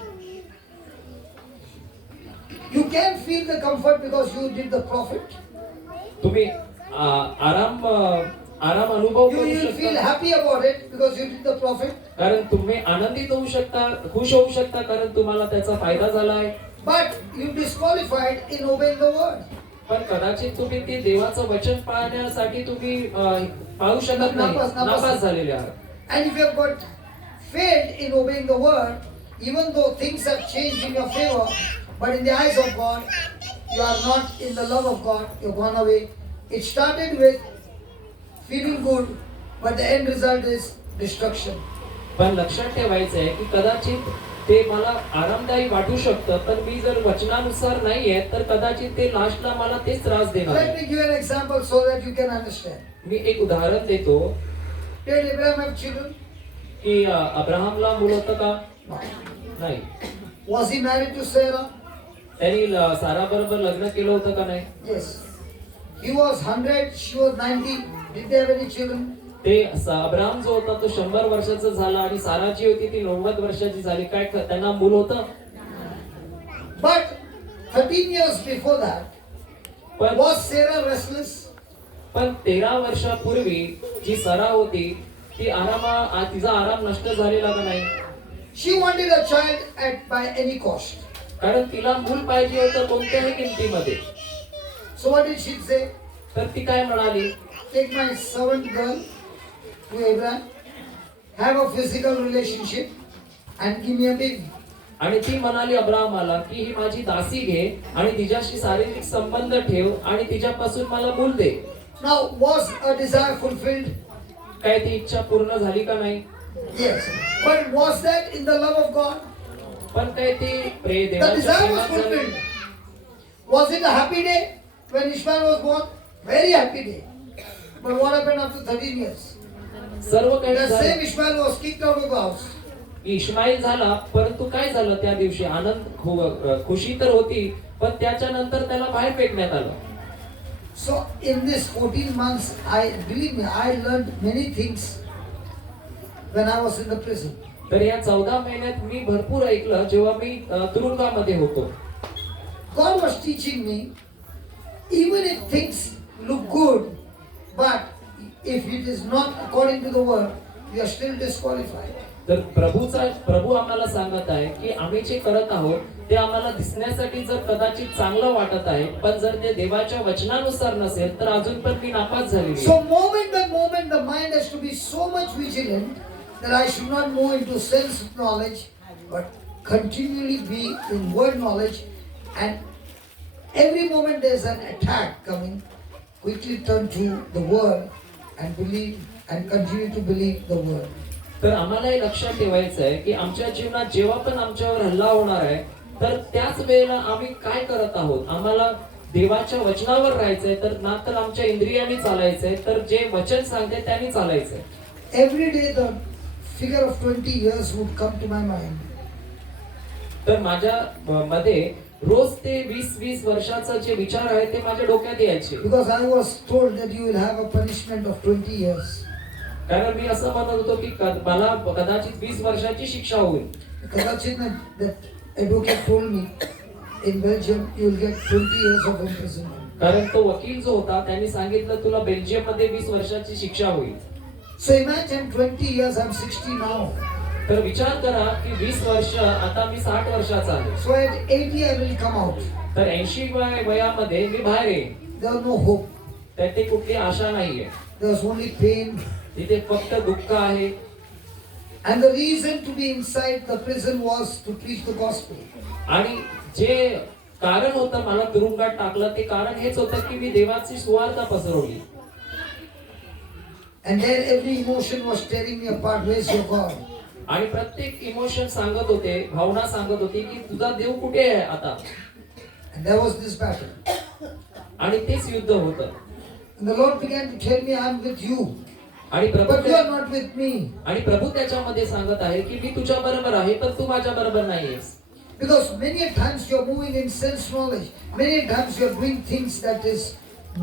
You can feel the comfort because you did the profit. तुम्ही आराम अनुभव You करू will feel शकता happy about it because you did the profit. कारण तुम्ही आनंदित होऊ शकता, खुश होऊ शकता कारण तुम्हाला त्याचा फायदा झाला आहे. But you disqualified in obeying the word. पण कदाचित तुम्ही ते देवाचं वचन पाळण्यासाठी तुम्ही पाळू शकत नाही, नापास झालेले आहात. And if you have got failed in obeying the word, even though things have changed in your favor, but in the eyes of God, you are not in the love of God, you've gone away. It started with feeling good, but the end result is destruction. पण लक्षात ठेवायचं आहे की कदाचित ते मला आरामदायी वाटू शकतं, पण मी जर वचनानुसार नाहीये तर कदाचित ते लास्टला मला तेच त्रास देणार Let आहे. me give an example so that you can understand. मी एक उदाहरण देतो Did Abraham have children? की अब्राहमला मूल होतं का? No. नाही. Was he married to Sarah? त्यांनी सारा बरोबर लग्न केलं होतं का नाही? Yes. He was 100, she was 90. Did they have any children? ते अब्राहम जो होता तो 100 वर्षाचा झाला आणि सारा जी होती ती 90 वर्षाची झाली. काय त्यांना मूल होतं? But 13 years before that, पण was Sarah restless? पण 13 वर्षापूर्वी जी सारा होती ती तिचा आराम नष्ट झालेला का नाही? She wanted a child by any cost. कारण तिला मूल पाहिजे होतं कोणत्याही किमतीमध्ये. So what did she say? तर ती काय म्हणाली? Take my servant girl to Abraham, have a physical relationship and give me a baby. आणि ती म्हणाली अब्राहमाला की ही माझी दासी घे आणि तिच्याशी शारीरिक संबंध ठेव आणि तिच्यापासून मला मूल दे. Now, was a desire fulfilled? काय ती इच्छा पूर्ण झाली का नाही? Yes. But was that in the love of God? पण काय ती The देवाच्या desire was प्रेमात झाली? fulfilled. Was it a happy day when Ishmael was born? Very happy day. But what happened after 13 years? सर्व काही The झालं. same Ishmael was kicked out of the house. इश्माईल झाला, परंतु काय झालं त्या दिवशी? खुशी तर होती, पण त्याच्या नंतर त्याला बाहेर फेकण्यात आलं. So in this 14 months, believe me, I learned many things when I was in the prison. तर या 14 महिन्यात मी भरपूर ऐकलं जेव्हा मी तुरुंगामध्ये होतो. God was teaching me, even if things look good, but if it is not according to the word, we are still disqualified. तर प्रभू आम्हाला सांगत आहे की आम्ही जे करत आहोत ते आम्हाला दिसण्यासाठी जर कदाचित चांगलं वाटत आहे, पण जर ते देवाच्या वचनानुसार नसेल तर अजून पण मी नापास झालेली आहे. So moment by moment, the mind has to be so much vigilant that I should not move into sense knowledge, but continually be in word knowledge. And every moment there's an attack coming, quickly turn to the word and believe and continue to believe the word. तर आम्हाला हे लक्षात ठेवायचं आहे की आमच्या जीवनात जेव्हा पण आमच्यावर हल्ला होणार आहे तर त्याच वेळेला आम्ही काय करत आहोत? आम्हाला देवाच्या वचनावर राहायचंय, तर ना तर आमच्या इंद्रियांनी चालायचंय, तर जे वचन सांगते त्यांनी चालायचंय. Every day the figure of 20 years would come to my mind. तर माझ्या मध्ये रोज ते 20 वर्षाचा जे विचार आहे ते माझ्या डोक्यात यायचे. Because I was told that you will have a punishment of 20 years. कारण मी असं म्हणत होतो की मला कदाचित 20 वर्षाची शिक्षा होईल. Kadachit that advocate told me in Belgium you will get 20 years of imprisonment. कारण तो वकील जो होता त्यांनी सांगितलं तुला बेल्जियम मध्ये 20 वर्षाची शिक्षा होईल. So imagine 20 years, I'm 60 now. तर विचार करा की 20 वर्ष, आता मी 60 वर्षाचा आहे. So at 80 I will come out. तर 80 वयामध्ये मी बाहेर येईन. There was no hope. त्यात कुठली आशा नाहीये. There was only pain. तिथे फक्त दुःख आहे. And the reason to be inside the prison was to preach the gospel. आणि जे कारण होतं मला तुरुंगात टाकलं ते कारण हेच होतं की मी देवाची सुवार्ता पसरवली. And there every emotion was tearing me apart. Where's your God? आणि प्रत्येक इमोशन सांगत होते, भावना सांगत होती की तुझा देव कुठे आहे आता. And there was this battle. आणि तेच युद्ध होतं. And the Lord began to tell me, I'm with you. आणि But you are not with me. प्रभू त्याच्यामध्ये सांगत आहे की मी तुझ्या बरोबर आहे पण तू माझ्या बरोबर नाहीयेस. Because many a times you are moving in sense knowledge. Many a times you are doing things that is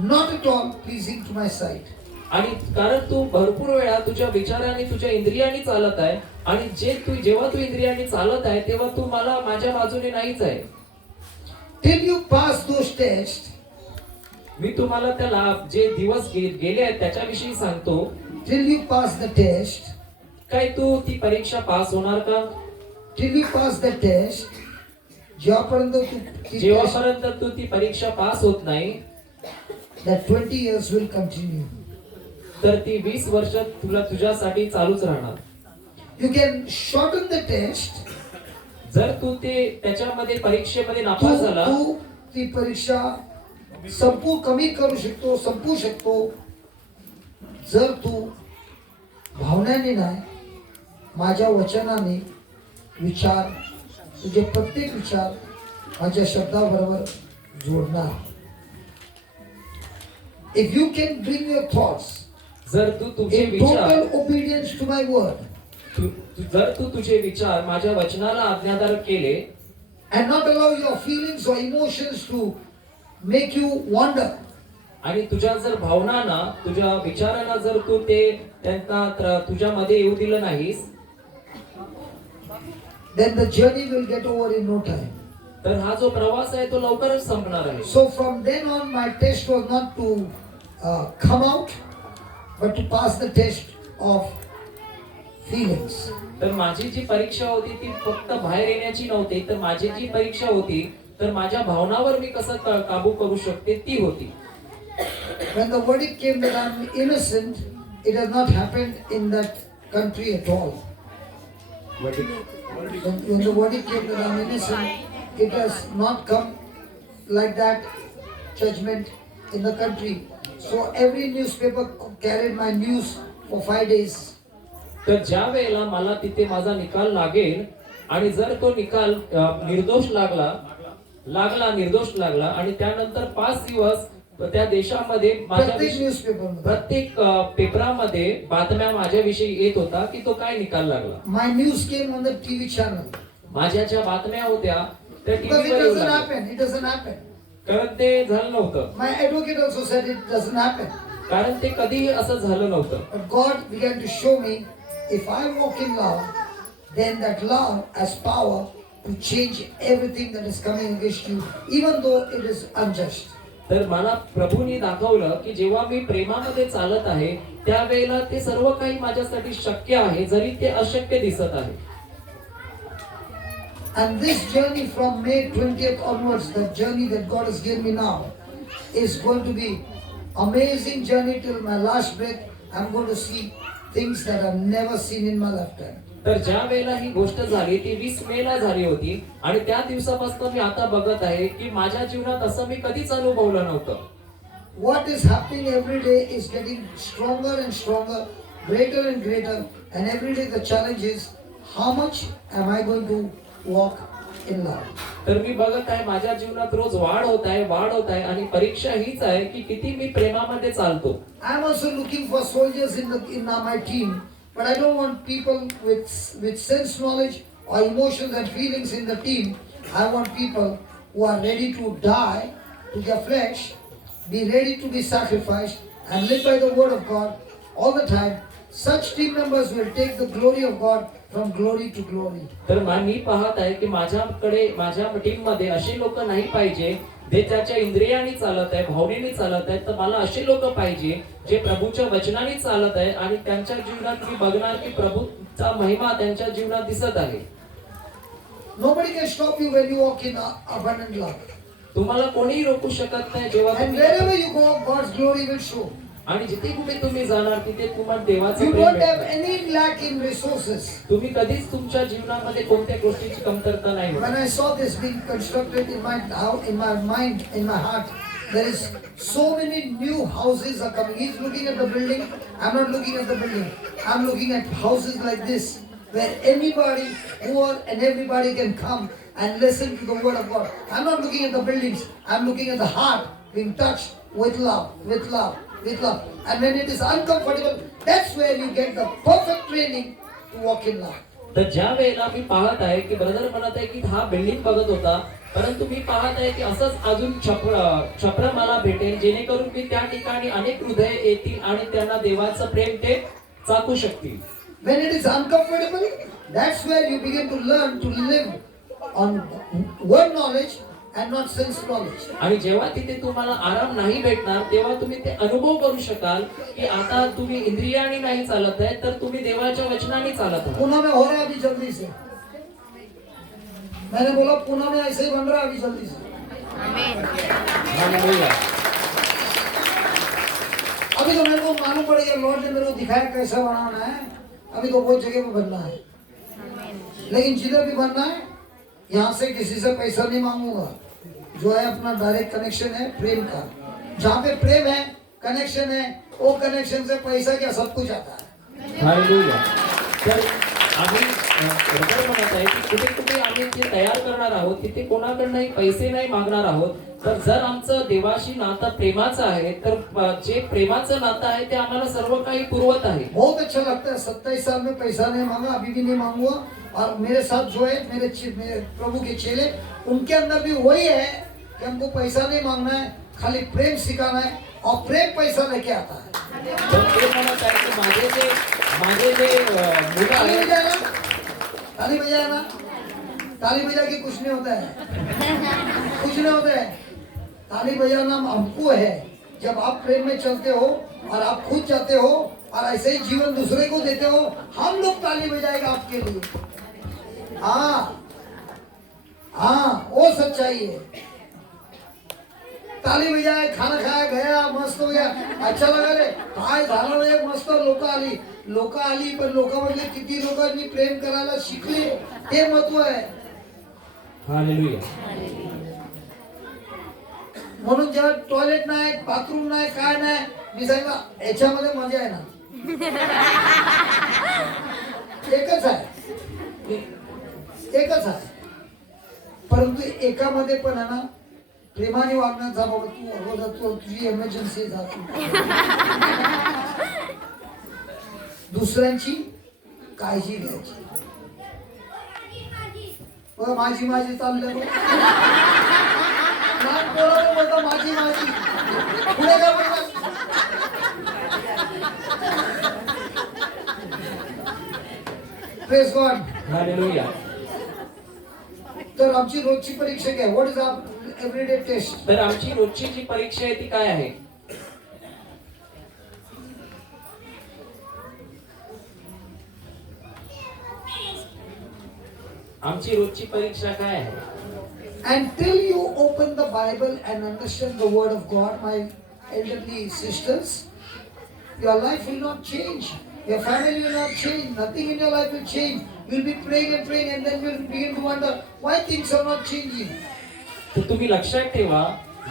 not at all pleasing to my sight. आणि कारण तू भरपूर वेळा तुझ्या विचाराने तुझ्या इंद्रियांनी चालत आहे आणि जेव्हा तू इंद्रियांनी चालत आहे तेव्हा तू मला माझ्या बाजूने नाहीच आहे. Till you pass those tests, मी तुम्हाला त्याला जे दिवस गेले आहेत त्याच्याविषयी सांगतो. till you pass the test, काय तू ती परीक्षा पास होणार का? till you pass the test, जेव्हापर्यंत तू ती जेव्हापर्यंत तू ती परीक्षा पास होत नाही that 20 years will continue. तर ती 20 वर्ष तुला तुझ्यासाठी चालूच राहणार. You can shorten the test. जर तू त्याच्यामध्ये परीक्षेमध्ये नापास झाला तू ती परीक्षा कमी करू शकतो, संपू शकतो जर तू भावनेने नाही माझ्या वचनाने विचार तुझे प्रत्येक विचार माझ्या शब्दाबरोबर जोडणार. If you can bring your thoughts जर तू तुझे in विचार total obedience to my word जर तू तुझे विचार माझ्या वचनाला आज्ञाधार केले and not allow your feelings or emotions to make you wander, आणि तुझ्या जर भावनांना तुझ्या विचारांना जर तू ते त्यांना तुझ्यामध्ये येऊ दिलं नाहीस, then the journey will get over in no time. तर हा जो प्रवास आहे तो लवकरच संपणार आहे. So from then on, my test was not to come out, but to pass the test of feelings. तर माझी जी परीक्षा होती ती फक्त बाहेर येण्याची नव्हती, तर माझी जी परीक्षा होती तर माझ्या भावनावर मी कसं काबू करू शकते ती होती. When the verdict came that I'm innocent, it has not happened in that country at all. When the verdict came that I'm innocent, it has not come like that judgment in the country. So every newspaper carried my news for 5 days. तर ज्या वेळेला मला तिथे माझा निकाल लागेल आणि जर तो निकाल निर्दोष लागला आणि त्यानंतर 5 दिवस त्या देशामध्ये प्रत्येक पेपरामध्ये बातम्या माझ्याविषयी येत होता की तो काय निकाल लागला. My news came on the TV channel. माझ्या ज्या बातम्या होत्या त्या Because it टीव्हीवर येऊ doesn't लागल्या. happen. It doesn't happen. कारण ते झालं नव्हतं. My advocate also said it doesn't happen. कारण ते कधीही असं झालं नव्हतं. But God began to show me, if I walk in love, then that love has power to change everything that is coming against you, even though it is unjust. तर मला प्रभूंनी दाखवलं की जेव्हा मी प्रेमामध्ये चालत आहे त्यावेळेला ते सर्व काही माझ्यासाठी शक्य आहे जरी ते अशक्य दिसत आहे. And this journey from May 20th onwards, the journey that God has given me now, is going to be amazing journey till my last breath. I'm going to see things that I've never seen in my lifetime. तर ज्या वेळेला ही गोष्ट झाली ती 20 मे ला झाली होती आणि त्या दिवसापासून मी आता बघत आहे की माझ्या जीवनात असं मी कधीच अनुभवलं नव्हतं. What is happening every day is getting stronger and stronger, greater and greater, and every day the challenge is how much am I going to walk in love. तर मी बघत आहे माझ्या जीवनात रोज वाढ होत आहे आणि परीक्षा हीच आहे की किती मी प्रेमामध्ये चालतो. I am also looking for soldiers in my team, but I don't want people with sense knowledge or emotions and feelings in the team. I want people who are ready to die to their flesh, be ready to be sacrificed, and live by the word of God all the time. Such team members will take the glory of God from glory to glory. तर मी पाहत आहे की माझ्या team मध्ये असे लोक नाही पाहिजे जे त्याच्या इंद्रियाने चालत आहे, भावनेने चालत आहे. तर मला असे लोक पाहिजे जे प्रभूच्या वचनाने चालत आहे आणि त्यांच्या जीवनात मी बघणार की प्रभूचा महिमा त्यांच्या जीवनात दिसत आहे. Nobody can stop you when you walk in abundant love. तुम्हाला कोणीही रोखू शकत नाही जेव्हा And wherever you go, God's glory will show. आणि जिथे कुठे तुम्ही जाणार तिथे तुम्हाला देवाचे You प्रेम don't have भेटणार. any lack in resources. तुम्ही कधीच तुमच्या जीवनामध्ये कोणत्या गोष्टीची कमतरता नाही When होणार. I saw this being constructed in my mind, in my heart, there is so many new houses are coming. He's looking at the building. I'm not looking at the building. I'm looking at houses like this, where anybody, poor and everybody can come and listen to the word of God. I'm not looking at the buildings. I'm looking at the heart being touched with love, with love, with love. And when it is uncomfortable, that's where you get the perfect training to walk in love. तर ज्या वेळेला मी पाहत आहे की brother म्हणत आहे की हा बिल्डिंग बघत होता, परंतु मी पाहत आहे की असंच अजून छप्र मला भेटेल जेणेकरून मी त्या ठिकाणी अनेक हृदय येतील आणि त्यांना देवाचं प्रेम ते चाकू शकतील. When it is uncomfortable, that's where you begin to learn to live on word knowledge and not sense knowledge. आणि जेव्हा तिथे तुम्हाला आराम नाही भेटणार तेव्हा तुम्ही ते अनुभव करू शकाल की आता तुम्ही इंद्रियाने नाही चालत आहे तर तुम्ही देवाच्या वचनाने चालत आहात. पुणे में हो रहा है अभी जल्दी से. मैंने बोला पुणे में ऐसे ही बन रहा है अभी जल्दी से. हालेलुया. अभी तो मेरे को मालूम पड़ेगा, लॉर्ड ने मेरे को दिखाया कैसा बनाना है. अभी तो बहुत जगह पे बनना है, लेकिन जिधर भी बनना है यहाँ से किसी से पैसा नहीं मांगूंगा. जो है अपना डायरेक्ट कनेक्शन है प्रेम का. जहाँ पे प्रेम है, कनेक्शन है, वो कनेक्शन से पैसा क्या सब कुछ आता है. हालेलुया. तर आम्ही ब्रदर म्हणत आहे की कुठे कुठे आम्ही जे तयार करणार आहोत तिथे कोणाकडनंही पैसे नाही मागणार आहोत. तर जर आमचं देवाशी नातं प्रेमाचं आहे तर जे प्रेमाचं नातं आहे ते आम्हाला सर्व काही पुरवत आहे. बहुत अच्छा लगता है. 27 साल में पैसा नहीं मांगा, अभी भी नहीं मांगूंगा. और मेरे साथ जो है मेरे प्रभु के चेले, उनके अंदर भी वही है कि हमको पैसा नहीं मांगना है, खाली प्रेम सिखाना है. और प्रेम पैसा लेके आता है. तर ते म्हणत आहे की माझे जे मुलं ताली आहेत बजाना, ताली बजाना, ताली बजा के कुछ नहीं होता है, कुछ नहीं होता है. ताली बजाना हमको है जब आप प्रेम में चलते हो और आप खुद जाते हो और ऐसे ही जीवन दूसरे को देते हो. हम लोग ताली बजाएगा आपके लिए. हाँ हाँ, वो सच्चाई है. ताली बजाय, खाना खाया, गया, मस्त हो गया, अच्छा लगा रे, काय झालं रे, मस्त लोक आली पण लोकांमधले किती लोकांनी प्रेम करायला शिकले हे महत्व आहे. हालेलुया. म्हणून जेव्हा टॉयलेट नाही, बाथरूम नाही, काय नाही, मी सांगितलं याच्यामध्ये मजा आहे ना. एकच आहे. परंतु एकामध्ये पण आहे ना प्रेमाने वागण्यात जा बाबा. तू अगोदर तुझी एमर्जन्सी जातो. दुसऱ्यांची काळजी घ्यायची. माझी चाललं बोलतो माझी पुढे काय बोलणार. Praise God. हालेलुया. तर आमची रोजची परीक्षा काय? What is our everyday test? तर आमची रोजची जी परीक्षा आहे ती काय आहे? आमची रोजची परीक्षा काय आहे? Until you open the Bible and understand the word of God, my elderly sisters, your life will not change. Your family will not change. Nothing in your life will change. You'll be praying and then you'll begin to wonder why things are not changing. तर तुम्ही लक्षात ठेवा,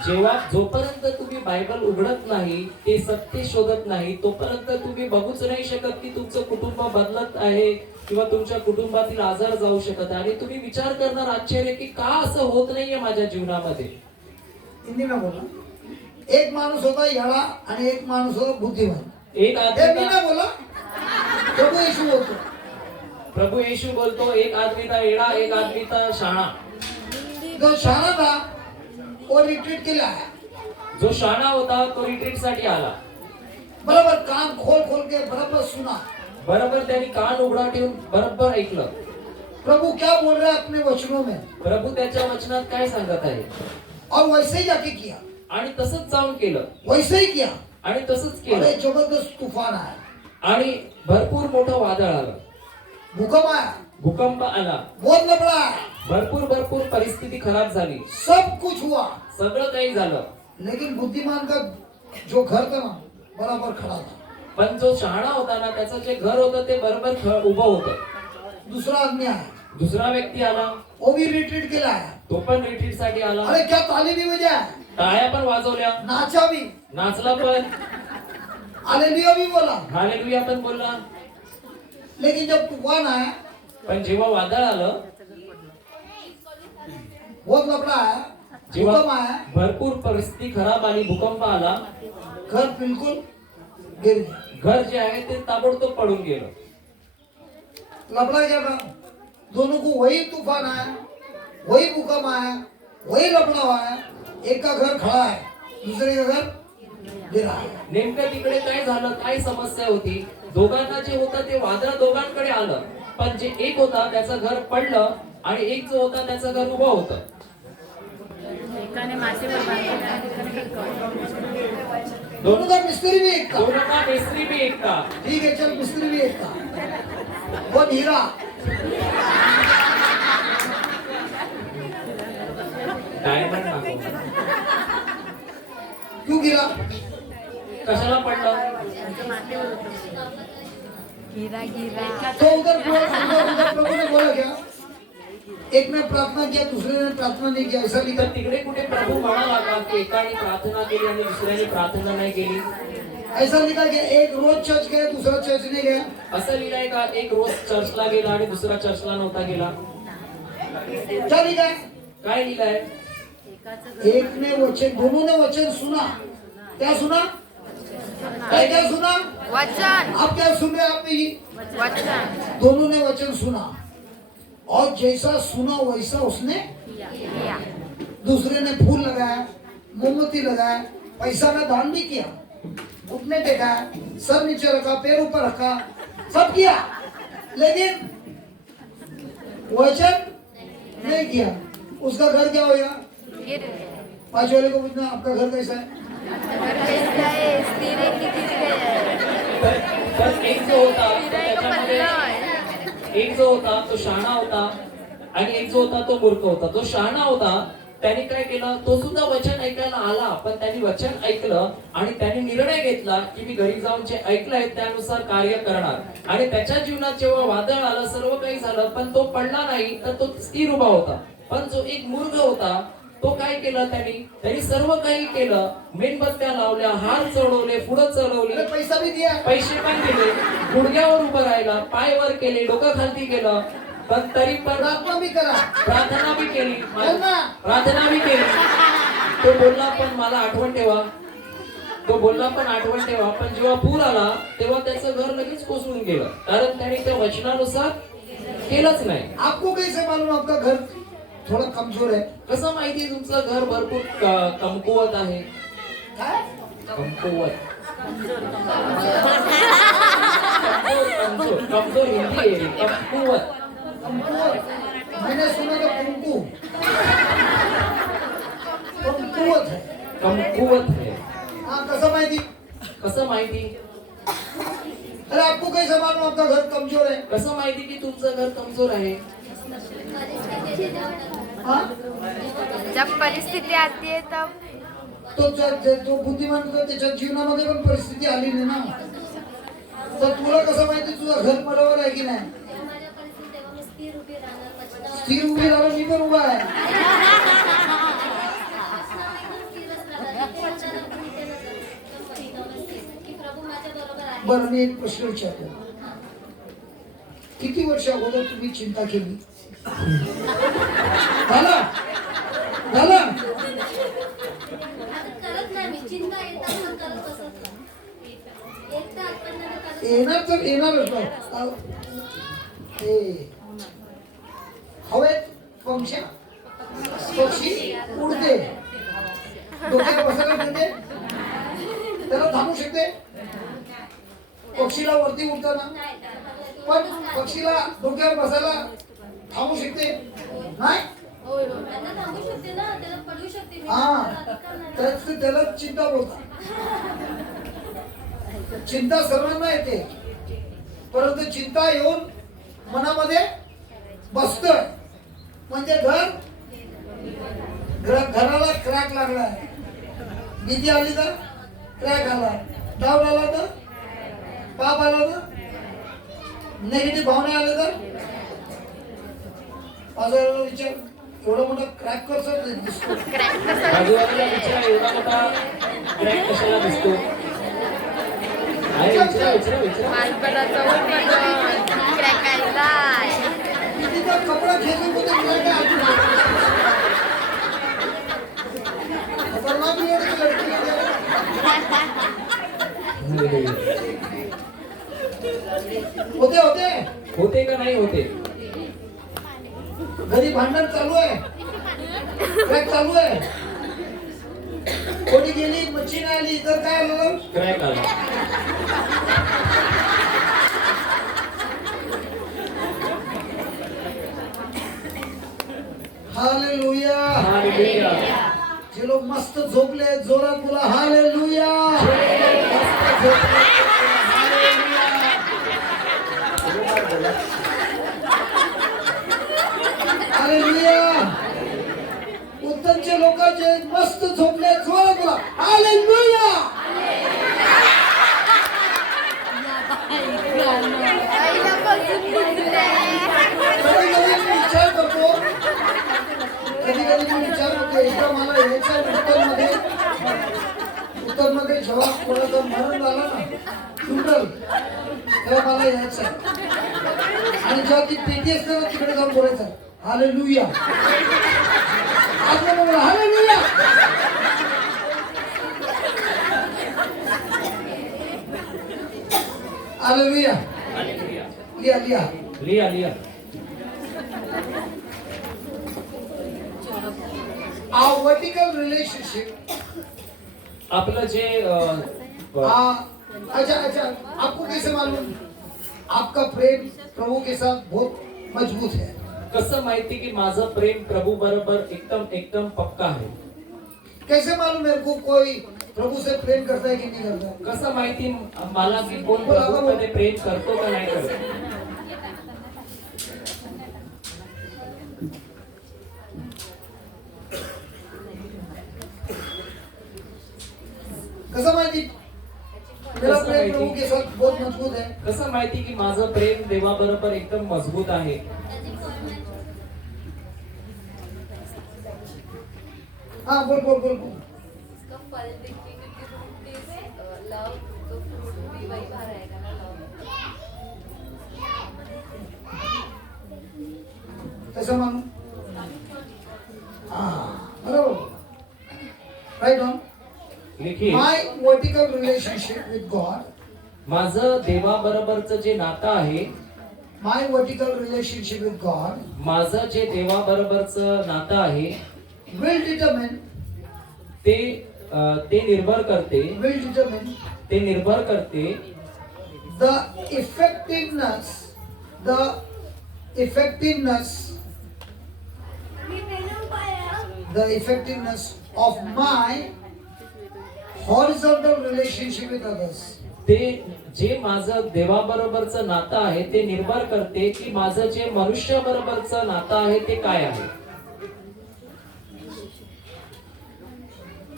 जोपर्यंत तुम्ही Bible उघडत नाही, ते सत्य शोधत नाही, तोपर्यंत तुम्ही बघूच नाही शकत की तुमचं कुटुंब बदलत आहे किंवा तुमच्या कुटुंबातील आजार जाऊ शकत आहे. आणि तुम्ही विचार करणार आश्चर्य की का असं होत नाहीये माझ्या जीवनामध्ये. हिंदी में बोला. एक माणूस होता येडा आणि एक माणूस होता बुद्धिमान. एक हे मी आदमी नाही बोला, प्रभू येशू बोलतो. प्रभु यीशु बोलतो, एक आदमी था एड़ा, एक आदमी था शाणा. जो शहाणा था वो रिट्रीट केला. जो शाणा होता तो रिट्रीट साठी आला. बरोबर कान खोल के बरोबर सुना. बरोबर त्यांनी कान उघडा ठेवून बरोबर ऐकलं. प्रभु क्या बोल रहा है अपने वचनों में, प्रभू त्याच्या वचनात काय सांगत आहे. और वैसे ही जाके किया, आणि तसंच जाऊन केलं, वैसे ही किया. आणि तसंच अरे केलं. जबरदस्त तूफान आया, आणि भरपूर मोठं वादळ आलं, भूकंप आया, भूकंप आला, बहुत लफड़ा आया, भरपूर परिस्थिती खराब झाली, सब कुछ हुआ. सगळं काही झालं. लेकिन बुद्धिमान का जो घर था ना बराबर खड़ा था. पण जो शहाणा होता ना त्याचं जे घर होतं ते बरोबर उभं होतं. दूसरा आदमी आया, दुसरा व्यक्ती आला, वो भी रिट्रीट के लिए आया. तो पण रिट्रीट साठी आला. अरे क्या ताली भी बजा, टाळ्या पण वाजवल्या, नाचा भी, नाचला पण, हालेलुया भी बोला. हालेलुया पण बोलला. लेकिन जब तूफान आया, पण जेव्हा वादळ आलं, बहुत लफड़ा आया, जेव्हा भूकंप आया, भरपूर परिस्थिती खराब आली, भूकंप आला, घर बिल्कुल गिर गया. घर जे आहे ते ताबडतोब पडून गेलं. लफड़ा क्या था? दोनों को वही तूफान आया, वही भूकंप आया, वही लफड़ा आया. एक का घर खड़ा है, दूसरे का घर गिरा है. नेमकं तिकडे काय झालं, काय समस्या होती. दोघांना जे होतं ते वादळ दोघांकडे आलं, पण जे एक होता त्याचं घर पडलं आणि एक जो होता त्याचं घर उभं होतं. दोनों का मिस्त्री भी एक था. दोनों का मिस्त्री भी एक था. ठीक है चल, मिस्त्री भी एक था. वो हीरा. डायमंड दाखव. क्यों गिरा? कशाला पडलं? तो उधर प्रभु ने बोला क्या? एक ने प्रार्थना किया, दूसरे ने प्रार्थना नहीं किया, ऐसा लिखा. तर तिकडे कुठे प्रभू म्हणाला का की एकाने प्रार्थना केली आणि दुसऱ्याने प्रार्थना नाही केली? ऐसा लिखा कि एक रोज चर्च गया दूसरा चर्च नहीं गया. असं लिहिलंय का एक रोज चर्चला गेला आणि दुसरा चर्चला नव्हता गेला? क्या लिखा है? काय लिहिलंय? एक ने वचन, दोनों ने वचन सुना. क्या सुना? क्या सुना? वचन आप क्या सुन रहे हैं? आप भी वचन दोनों ने वचन सुना और जैसा सुना वैसा उसने किया दूसरे ने फूल लगाया, मोमबत्ती लगाया, पैसा का दान भी किया, घुटने टेका, सर नीचे रखा, पैर ऊपर रखा, सब किया, लेकिन वचन नहीं किया. उसका घर क्या हो गया? गिर गया. पांच वाले को पूछना आपका घर कैसा है? कैसा है? स्थिर है की गिर गया? तर एक जो होता त्याच्यामध्ये एक जो होता तो शहाणा होता आणि एक जो होता तो मूर्ख होता. जो शहाणा होता त्याने काय केलं, तो सुद्धा वचन ऐकायला आला, पण त्यांनी वचन ऐकलं आणि त्यांनी निर्णय घेतला की मी घरी जाऊन जे ऐकलंय त्यानुसार कार्य करणार. आणि त्याच्या जीवनात जेव्हा वादळ आलं, सर्व काही झालं, पण तो पडला नाही, तर तो स्थिर उभा होता. पण जो एक मूर्ख होता तो काय केलं, त्यांनी सर्व काही केलं, मेणबत्त्या लावल्या, हार चढवले, पुढं चढवले, पैसा भी दिया, पैसे पण दिले, गुडघ्यावर उभं राहिला, पाय वर केले, डोकं खालती केलं, पण तरी पण प्रार्थना भी करा, प्रार्थना भी केली, बोलना. प्रार्थना भी केली. तो बोलला पण मला आठवण ठेवा, तो बोलला पण आठवण ठेवा. पण जेव्हा पूर आला तेव्हा त्याचं घर लगेच कोसळून गेलं, कारण त्याने त्या वचनानुसार केलंच नाही. आपको कैसे मालूम आपका घर थोड़ा कमजोर है? कसं माहिती तुमचं घर भरपूर कमकुवत आहे? काय? कमकुवत, कमजोर हिंदी आहे. कमकुवत, मैंने सुना था कुंकू. कमकुवत है. कमकुवत आहे. हाँ, कसं माहिती? कसं माहिती? अरे आपको कैसे मालूम आपका घर कमजोर है? कसं माहिती की तुमचं घर कमजोर आहे? हाँ? जब परिस्थिती आती है तब तो बुद्धिमान होता त्याच्या जीवनामध्ये पण परिस्थिती आली नाही ना. तर तुला कसं माहिती तुझं घर बरोबर आहे की नाही? स्थिर उभी राहून मी पण उभा आहे. बरं, मी एक प्रश्न विचारतो. किती वर्ष अगोदर तुम्ही चिंता केली? झालं झालं येणार तर येणारच ना. हे हवेत पक्षी उडते, डोक्यात बसायला मिळते, त्याला थांबू शकते पक्षीला वरती उडताना, पण पक्षीला डोक्यावर बसायला थांबू शकते नाही. हा, त्याला चिंता बोलतात. चिंता सर्वांना येते, परंतु चिंता येऊन मनामध्ये बसतोय म्हणजे घराला क्रॅक लागलाय. भीती आली तर क्रॅक आला, डाऊट आला तर, पाप आला तर, नेगेटिव्ह भावना आले तर, बाजूला विचार एवढा मोठा क्रॅक कसं दिसतो? बाजूला विचार एवढा मोठा क्रॅक कशाला दिसतो? कपडा खेचून होते होते होते का नाही होते? घरी भांडण चालू आहे, क्रॅक चालू आहे, कोणी गेली मच्छी नाही आली तर काय आलं? क्रॅक आला. हालेलुया. हालेलुया. जे लोक मस्त झोपले जोरात बोला हालेलुया. मस्त झोपले, हालेलुया. हालेलुया. उत्तमचे लोक जे मस्त झोपले जोरात बोला हालेलुया. कधी कधी मी विचार करतो, एकदा मला याच्या उत्तरमध्ये उत्तरमध्ये जेव्हा कोणाचं मरण झालं ना funeral, तेव्हा मला यायचं आणि जेव्हा ती पेटी असते ना तिकडे जाऊन बोलायचं हालेलुया. आपण बोला हालेलुया. हालेलुया. लिया लिया. लिया लिया. Our vertical relationship. आपलं जे अच्छा अच्छा, आपको कैसे मालूम? आपका प्रेम प्रभु के साथ बहुत मजबूत है. कसं माहिती की माझं प्रेम प्रभू बरोबर एकदम एकदम पक्का आहे? कैसे मालूम मेरे को कोई प्रभु से प्रेम करता है कि नहीं करता है? कसं माहिती मला की कोण प्रभूमध्ये प्रेम करतो का नाही करतो? कसं माहिती मेरा प्रेम प्रभु के साथ बहुत मजबूत है? कसं माहिती की माझं प्रेम देवाबरोबर एकदम मजबूत आहे? हाँ बोल बोल बोल बोल. इसका फल देखने के रूप में लव तो फ्रूट भी वही बाहर आएगा ना लव. कैसे मालूम? हाँ बराबर. Right on. लिखित My vertical relationship with God, माझं देवाबरोबरचं जे नातं आहे, my vertical relationship with God माझं जे देवाबरोबरचं नातं आहे will determine ते निर्भर करते the effectiveness of my horizontal relationship with others. ते जे माझं देवाबरोबरचं नातं आहे ते निर्भर करते की माझं जे मनुष्याबरोबरचं नातं आहे ते काय आहे.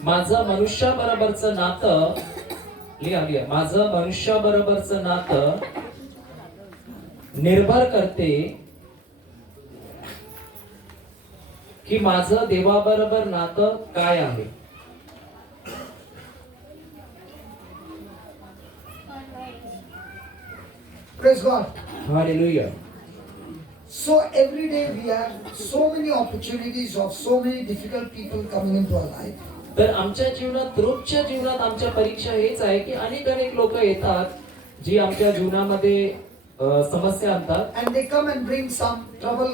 माझं मनुष्याबरोबरचं नातं, लिहा लिहा, माझं मनुष्याबरोबरचं नातं निर्भर करते की माझं देवाबरोबर नातं काय आहे. Praise God. Hallelujah. So every day we have so many opportunities of so many difficult people coming into our life. तर आमच्या जीवनात, रोजच्या जीवनात आमच्या परीक्षा हेच आहे की अनेक लोक येतात जी आमच्या जीवनामध्ये समस्या आणतात. And they come and bring some trouble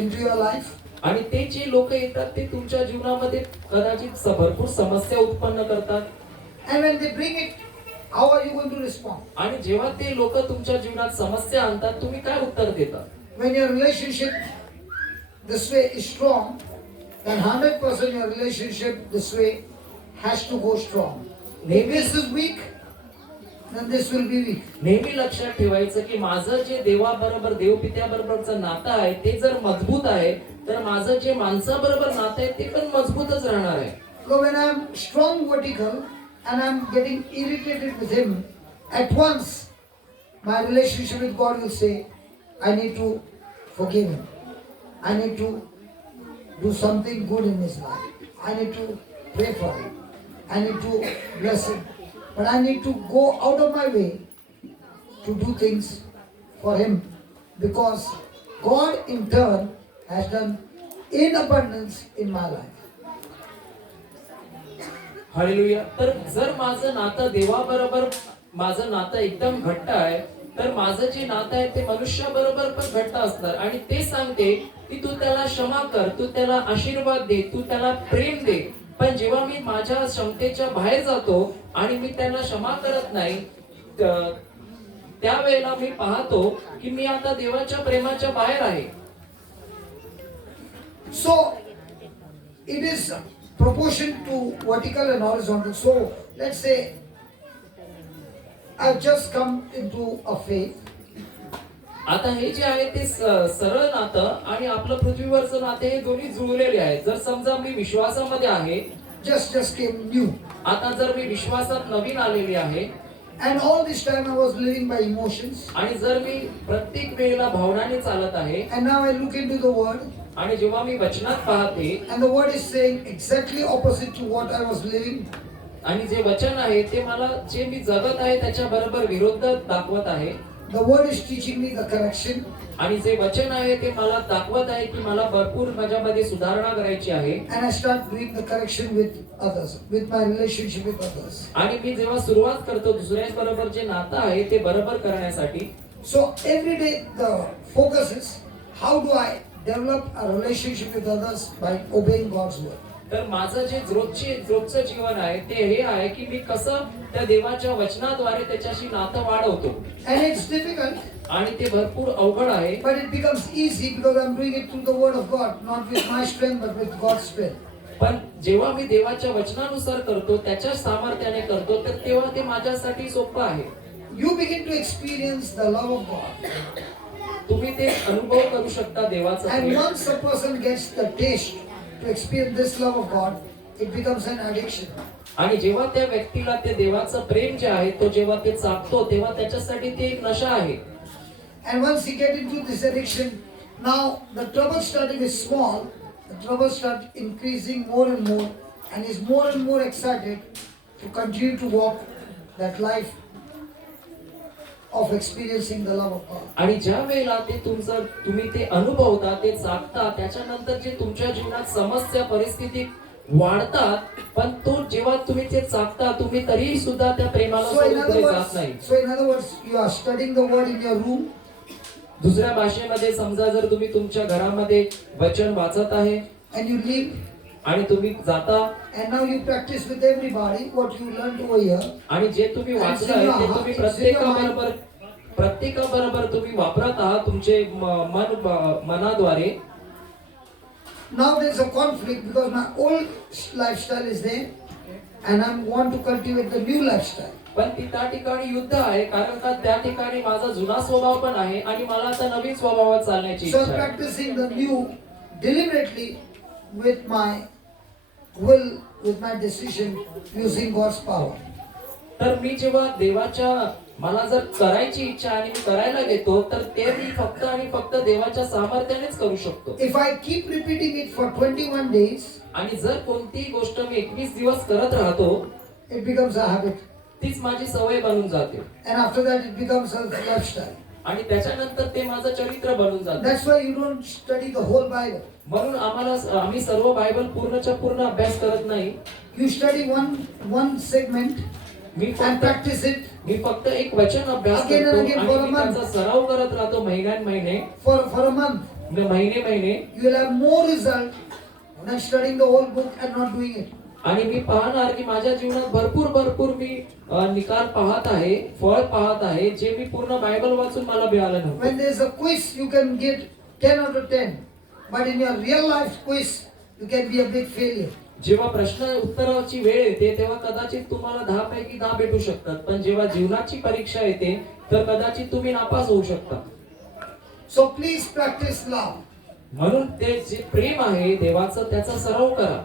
into your life. आणि ते जे लोक येतात ते तुमच्या जीवनामध्ये कदाचित भरपूर समस्या उत्पन्न करतात. And when they bring it, how are you going to respond? आणि जेव्हा ते लोक तुमच्या जीवनात समस्या आणतात तुम्ही काय उत्तर देता? When your relationship this way is strong, then 100% your relationship this way has to go strong. If this is weak, then this will be weak. नेहमी लक्षात ठेवायचं की माझं जे देवाबरोबर, देवपित्याबरोबरचं नातं आहे ते जर मजबूत आहे तर माझं जे माणसाबरोबर नातं आहे ते पण मजबूतच राहणार आहे. So when I am strong vertical and I am getting irritated with him, at once my relationship with God will say, I need to forgive him. I need to do something good in his life. I need to pray for him. I need to bless him. But I need to go out of my way to do things for him, because God in turn has done in abundance in my life. Hallelujah. तर जर माझं नातं देवाबरोबर, माझं नातं एकदम घट्ट आहे तर माझं जे नातं आहे ते मनुष्याबरोबर पण घट्ट असणार. आणि ते सांगते की तू त्याला क्षमा कर, तू त्याला आशीर्वाद दे, तू त्याला प्रेम दे. पण जेव्हा मी माझ्या क्षमतेच्या बाहेर जातो आणि मी त्यांना क्षमा करत नाही, त्यावेळेला मी पाहतो की मी आता देवाच्या प्रेमाच्या बाहेर आहे. So it is proportion to vertical and horizontal. So let's say I've just come into a faith. आता हे जे आहे ते सरळ नातं आणि आपलं पृथ्वीवरचं नातं हे दोन्ही जुळलेले आहेत. जर समजा मी विश्वासामध्ये आहे, Just came new. आता जर मी विश्वासात नवीन आलेली आहे And all this time I was living by emotions. आणि जर मी प्रत्येक वेळेला भावनाने चालत आहे And now I look into the word. आणि जेव्हा मी वचनात पाहते And the word is saying exactly opposite to what I was living. आणि जे वचन आहे ते मला जे मी जगत आहे त्याच्या बरोबर विरोध दाखवत आहे. The word is teaching me the correction. आणि जे वचन आहे ते मला दाखवत आहे की मला भरपूर माझ्यामध्ये सुधारणा करायची आहे. And I start doing the correction with others, with my relationship with others. आणि मी जेव्हा सुरुवात करतो दुसऱ्याच बरोबर जे नातं आहे ते बरोबर करण्यासाठी. So every day the focus is how do I develop a relationship with others by obeying God's word. तर माझं जे रोजचं जीवन आहे ते हे आहे की मी कसं त्या देवाच्या वचनाद्वारे त्याच्याशी नातं वाढवतो. And it's difficult, आणि ते भरपूर अवघड आहे. but it becomes easy because I'm doing it through the word of God, not with my strength but with God's strength. पण जेव्हा मी देवाच्या वचनानुसार करतो त्याच्या सामर्थ्याने करतो तर तेव्हा ते माझ्यासाठी सोपं आहे. You begin to experience the love of God. तुम्ही ते अनुभव करू शकता देवाचा And Prem. once a person gets the taste to experience this love of God, it becomes an addiction. आणि जेव्हा त्या व्यक्तीला ते देवाचं प्रेम जे आहे तो जेव्हा ते चाखतो तेव्हा त्याच्यासाठी ते एक नशा आहे. And once he get into this addiction, now the trouble starting is small, the trouble start increasing more and more, and he's more and more excited to continue to walk that life of experiencing the love of God. आणि ज्या वेळेला ते तुम्ही ते अनुभवता ते चाखता त्याच्यानंतर जे तुमच्या जीवनात समस्या परिस्थिती वाढतात पण तो जेव्हा तुम्ही ते चाखता तुम्ही तरीही सुद्धा त्या प्रेमाला सोडून पुढे जात नाही. So in other words, you are studying the word in your room. दुसऱ्या भाषेमध्ये समजा जर तुम्ही तुमच्या घरामध्ये वचन वाचत आहे And you leave, आणि तुम्ही जाता and now you practice with everybody what you learned over here. आणि जे तुम्ही वाचलं आहे ते तुम्ही प्रत्येकाबरोबर तुम्ही वापरत आहात तुमचे मनाद्वारे. Now there's a conflict because my old lifestyle is there, and I want to cultivate the new lifestyle. पण त्या ठिकाणी युद्ध आहे कारण का त्या ठिकाणी माझा जुना स्वभाव पण आहे आणि मला आता नवीन स्वभावात चालण्याची So इच्छा I'm आहे. practicing the new deliberately with my will, with my decision, using God's power. तर मी जेव्हा देवाच्या मला जर करायची इच्छा आणि मी करायला घेतो तर ते मी फक्त आणि फक्त देवाच्या सामर्थ्यानेच करू शकतो. If I keep repeating it for 21 days, आणि जर कोणतीही गोष्ट मी 21 दिवस करत राहतो it becomes a habit. तीच माझी सवय बनून जाते And after that, it becomes a lifestyle. आणि त्याच्यानंतर ते माझं चरित्र बनून जाते. That's why you don't study the whole Bible. म्हणून आम्ही सर्व बायबल पूर्णच्या पूर्ण अभ्यास करत नाही. You study one segment me and practice it फक्त एक वचन अभ्यास Again and करतो again आणि for a मी month. त्याचा सराव करत राहतो महिने for a month. महिने. You will have more result than studying the whole book and not doing it. आणि मी पाहणार की माझ्या जीवनात भरपूर मी निकाल पाहत आहे फळ पाहत आहे जे मी पूर्ण बायबल वाचून मला मिळालं नव्हतं. When there is a quiz, you can get 10 out of 10. But in your real life quiz, you can be a big failure. जेव्हा प्रश्न उत्तराची वेळ येते तेव्हा कदाचित तुम्हाला 10 पैकी 10 भेटू शकतात पण जेव्हा जीवनाची परीक्षा येते तर कदाचित तुम्ही नापास होऊ शकता. So please practice love. म्हणून ते जे प्रेम आहे देवाचं त्याचा सराव करा.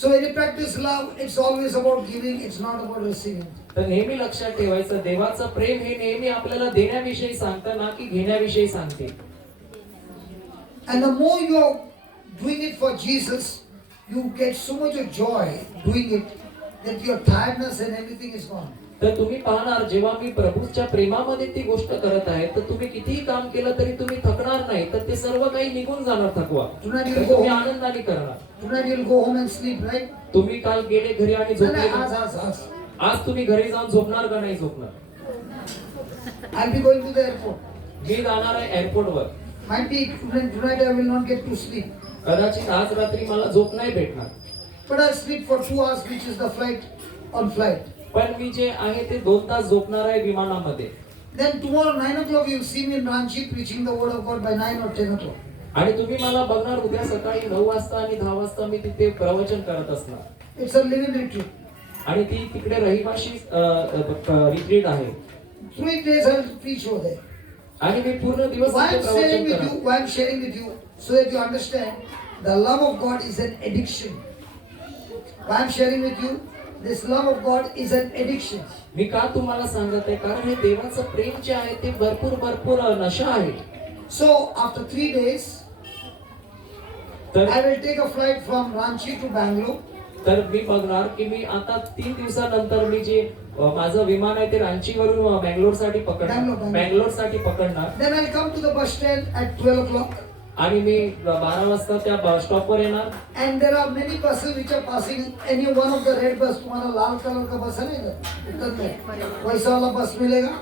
So when you practice love, it's always about giving, it's not about receiving. तर नेहमी लक्षात ठेवायचं देवाचं प्रेम हे नेहमी आपल्याला देण्याविषयी सांगतं ना की घेण्याविषयी सांगते. And the more you're doing it for Jesus, you get so much of joy doing it that your tiredness and everything is gone. तर तुम्ही पाहणार जेव्हा मी प्रभूच्या प्रेमामध्ये ती गोष्ट करत आहे तर तुम्ही कितीही काम केलं तरी तुम्ही थकणार नाही तर ते सर्व काही निघून जाणार थकवा. तर तुम्ही आनंदाने करणार. Tonight you'll go home and sleep, right? तुम्ही काल गेले घरी आणि झोपले. As. आज तुम्ही घरी जाऊन झोपणार का नाही झोपणार? I'll be going to the airport. मी जाणार आहे एअरपोर्टवर. Might be tonight I will not get to sleep. कदाचित आज रात्री मला झोप नाही भेटणार. But I'll sleep for 2 hours, which is the flight. पण मी जे आहे ते 2 तास झोपणार आहे विमानामध्ये. Then tomorrow 9 o'clock you'll see me in Ranchi preaching the word of God by 9 or 10 o'clock. आणि तुम्ही मला बघणार उद्या सकाळी 9 वाजता आणि 10 वाजता मी तिथे प्रवचन करत असणार. It's a living retreat. आणि ती तिकडे रहिवाशी रिट्रीट आहे. 3 days I'll preach over there. आणि मी पूर्ण दिवस Why तिथे I'm sharing प्रवचन with करणार. you, why I'm sharing with you, so that you understand the love of God is an addiction. Why I'm sharing with you, this love of God is an addiction. मी का तुम्हाला सांगत आहे कारण हे देवाचं प्रेम जे आहे ते भरपूर नशा आहे. So after 3 days, तर I will take a flight from Ranchi to Bangalore. तर मी बघणार की मी आता 3 दिवसानंतर मी जे माझं विमान आहे ते रांचीवरून बँगलोर साठी पकडणार. Then I'll come to the bus stand at 12 o'clock. आणि मी 12 वाजता त्या बस स्टॉपवर येणार. And there are many buses which are passing. Any one of the red bus, तुम्हाला लाल कलर का बस है ना इधर में, वैसा वाला बस मिलेगा.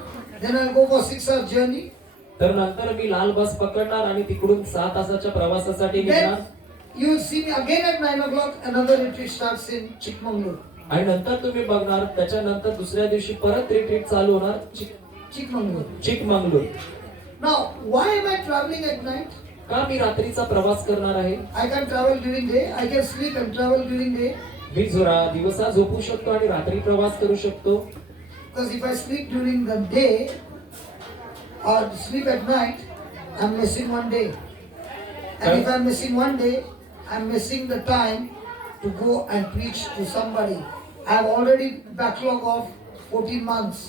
Then I'll go for 6 hour journey. तर नंतर मी लाल बस पकडणार आणि तिकडून 6 तासाच्या प्रवासासाठी निघणार. Then you will see me again at 9 o'clock. Another retreat starts in Chikmagalur. आणि नंतर तुम्ही बघणार त्याच्यानंतर दुसऱ्या दिवशी परत रिट्रीट चालू होणार Chikmagalur. Now, why am I traveling at night? का मी रात्रीचा प्रवास करणार आहे? I can travel during day. I can sleep and travel during day. मी दिवसा झोपू शकतो आणि रात्री प्रवास करू शकतो. Because if I sleep during the day or sleep at night, I'm missing one day. And if I'm missing one day, I'm missing the time to go and preach to somebody. I have already backlog of 14 months.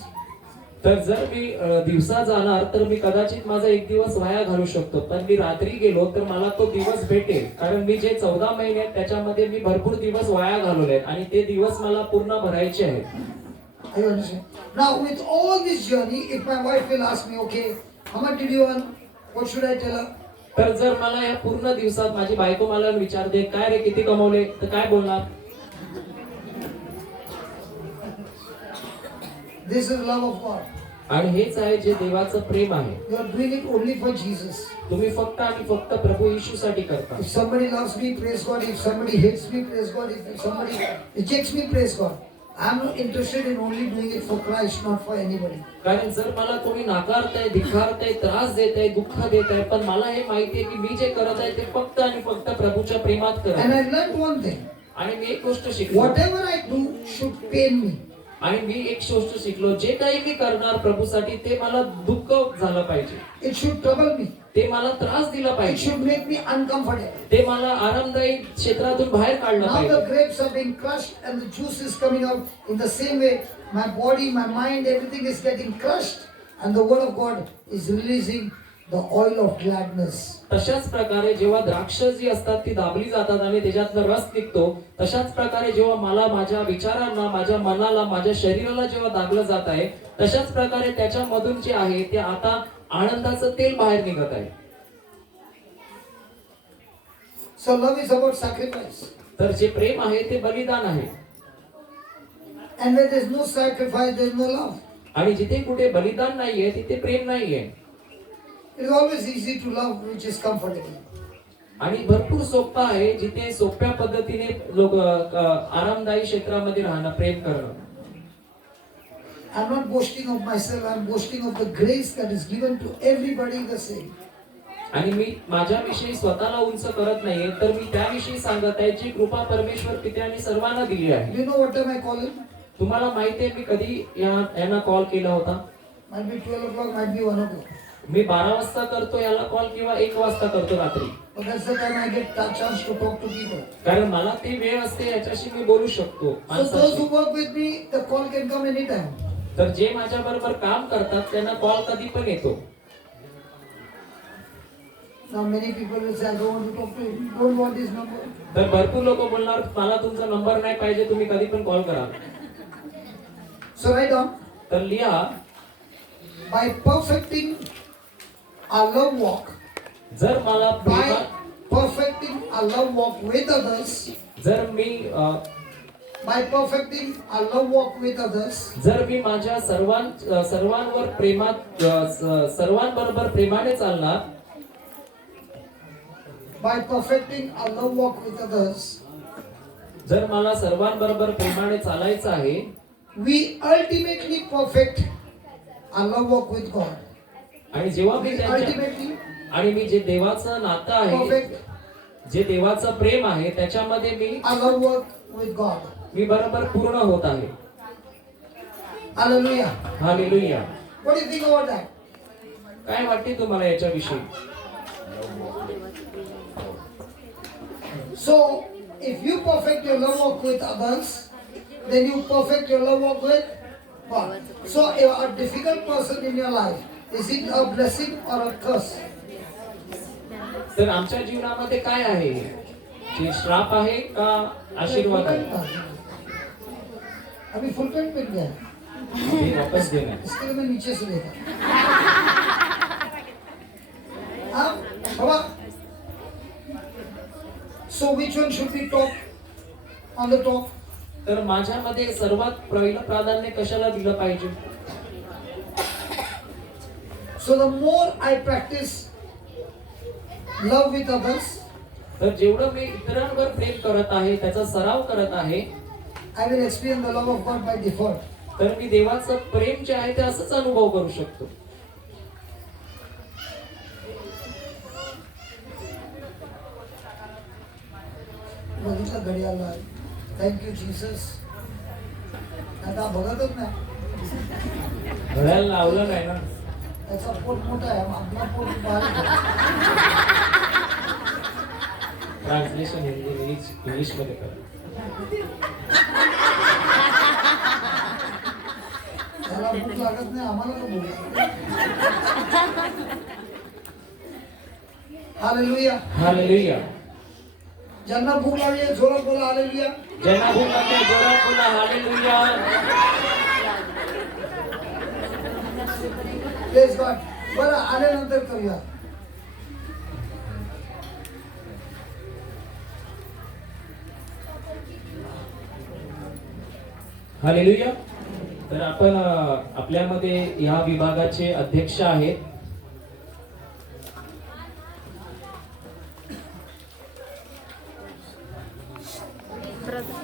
तर जर मी दिवसा जाणार तर मी कदाचित माझा एक दिवस वाया घालू शकतो, पण मी रात्री गेलो तर मला तो दिवस भेटेल, कारण मी जे 14 महिने आहेत त्याच्यामध्ये मी भरपूर दिवस वाया घालवले आहेत आणि ते दिवस मला पूर्ण भरायचे आहेत. I understand. Now with all this journey, if my wife will ask me, okay, how much did you earn? What should I tell her? तर जर मला या पूर्ण दिवसात माझी बायको मला विचारते काय रे किती कमवले, तर काय बोलणार? This is love of God. आणि हेच आहे जे देवाचं प्रेम आहे. You are doing it only for Jesus. तुम्ही फक्त आणि फक्त प्रभू येशूसाठी करता. If somebody loves me, praise God. If somebody hates me, praise God. If somebody rejects me, praise God. I am not interested in only doing it for Christ, not for anybody. कारण जर मला कोणी नाकारताय, धिक्कारताय, त्रास देताय, दुःख देताय, पण मला हे माहिती आहे की मी जे करत आहे ते फक्त आणि फक्त प्रभूच्या प्रेमात करत And आहे. I learned one thing. आणि मी एक गोष्ट शिकलो. Whatever I do should pain me. आणि मी एक गोष्ट शिकलो, जे काही मी करणार प्रभूसाठी ते मला दुःख झालं पाहिजे. It should trouble me. ते मला त्रास दिला It पाहिजे. should make me uncomfortable. ते मला आरामदायी क्षेत्रातून बाहेर काढलं Now the पाहिजे. grapes are being crushed and the juice is coming out. In the same way, my body, my mind, everything is getting crushed, and the word of God is releasing the oil of gladness. तशाच प्रकारे जेव्हा द्राक्ष जी असतात ती दाबली जातात आणि त्याच्यातनं रस निघतो, तशाच प्रकारे जेव्हा मला माझ्या विचारांना, माझ्या मनाला, माझ्या शरीराला जेव्हा दाबलं जात आहे, तशाच प्रकारे त्याच्यामधून जे आहे ते आता आनंदाचं तेल बाहेर निघत आहे. So love is about sacrifice. तर जे प्रेम आहे ते बलिदान आहे. And where there is no sacrifice, there is no love. आणि जिथे कुठे बलिदान नाहीये तिथे प्रेम नाहीये. It is always easy to love which is comfortable. आणि भरपूर सोपं आहे जिथे सोप्या पद्धतीने लोक आरामदायी क्षेत्रामध्ये राहणं, प्रेम करणं. I'm not boasting of myself, I'm boasting of the grace that is given to everybody the same. आणि मी माझ्याविषयी स्वतःला उंच करत नाहीये, तर मी त्याविषयी सांगत आहे जी कृपा परमेश्वर पित्याने सर्वांना दिली आहे. You know what time I call him? तुम्हाला माहिती आहे मी कधी यांना कॉल केला होता? Might be 12 o'clock, might be 1 o'clock. मी 12 वाजता करतो याला कॉल किंवा 1 वाजता करतो रात्री. But that's the time I get a chance to talk to people. कारण मला ती वेळ असते, याच्याशी मी बोलू शकतो So those माणसाशी. who work with me, the call can come anytime. तर जे माझ्या बरोबर काम करतात त्यांना कॉल कधी पण येतो. Now many people will say, I don't want to talk to him, don't want his number. तर भरपूर लोक बोलणार मला तुमचा नंबर नाही पाहिजे, तुम्ही कधी पण कॉल करा. So write down, तर लिहा, by perfecting our love walk, जर मला by perfecting our love walk with others, जर मी by perfecting our love walk with others, जर मी माझ्या सर्वांवर प्रेमात सर्वांबरोबर प्रेमाने चालणार, by perfecting our love walk with others, जर मला सर्वांबरोबर प्रेमाने चालायचं आहे, we ultimately perfect our love walk with God. आणि जेव्हा मी We त्यांच्या ultimately आणि मी जे देवाचं नातं आहे, perfect जे देवाचं प्रेम आहे त्याच्यामध्ये मी our love walk with God. बरोबर पूर्ण होत आहे. Hallelujah. Hallelujah. What do you think about that? काय वाटते तुम्हाला याच्याविषयी? So, if you perfect your love walk with others, then you perfect your love walk with God. So, a difficult person in your life, is it a blessing or a curse? तर आमच्या जीवनामध्ये काय आहे? ते श्राप आहे का आशीर्वाद आहे? अभी फुल पैंट पहन गया है, ते वापस देणार. इसके लिए मैं नीचे से लेता. हाँ बाबा. So which one should be top on the top? तर माझ्यामध्ये सर्वात पहिलं प्राधान्य कशाला दिलं पाहिजे? So the more I practice love with others, तर जेवढं मी इतरांवर प्रेम करत आहे, त्याचा सराव करत आहे, I will experience the love of God by default. तर मी देवाचं प्रेम जे आहे ते असंच अनुभव करू शकतो. बघितलं घड्याळला. Thank you Jesus. आता बघतच नाही. घड्याळ लावलं नाही ना. त्याचा पोट मोठा आहे, आपला पोट बारीक आहे. ट्रान्सलेशन हिंदी इंग्लिश मध्ये कर. त्याला भूक लागत नाही, आम्हाला का भूक लागते? हालेलुया. हालेलुया. ज्यांना भूक लागली आहे, जोरात बोला हालेलुया. ज्यांना भूक लागते जोरात बोला हालेलुया. Praise God. बरं, आल्यानंतर करूया. हालेलुया. तर आपण आपल्यामध्ये या विभागाचे अध्यक्ष आहेत. ब्रदर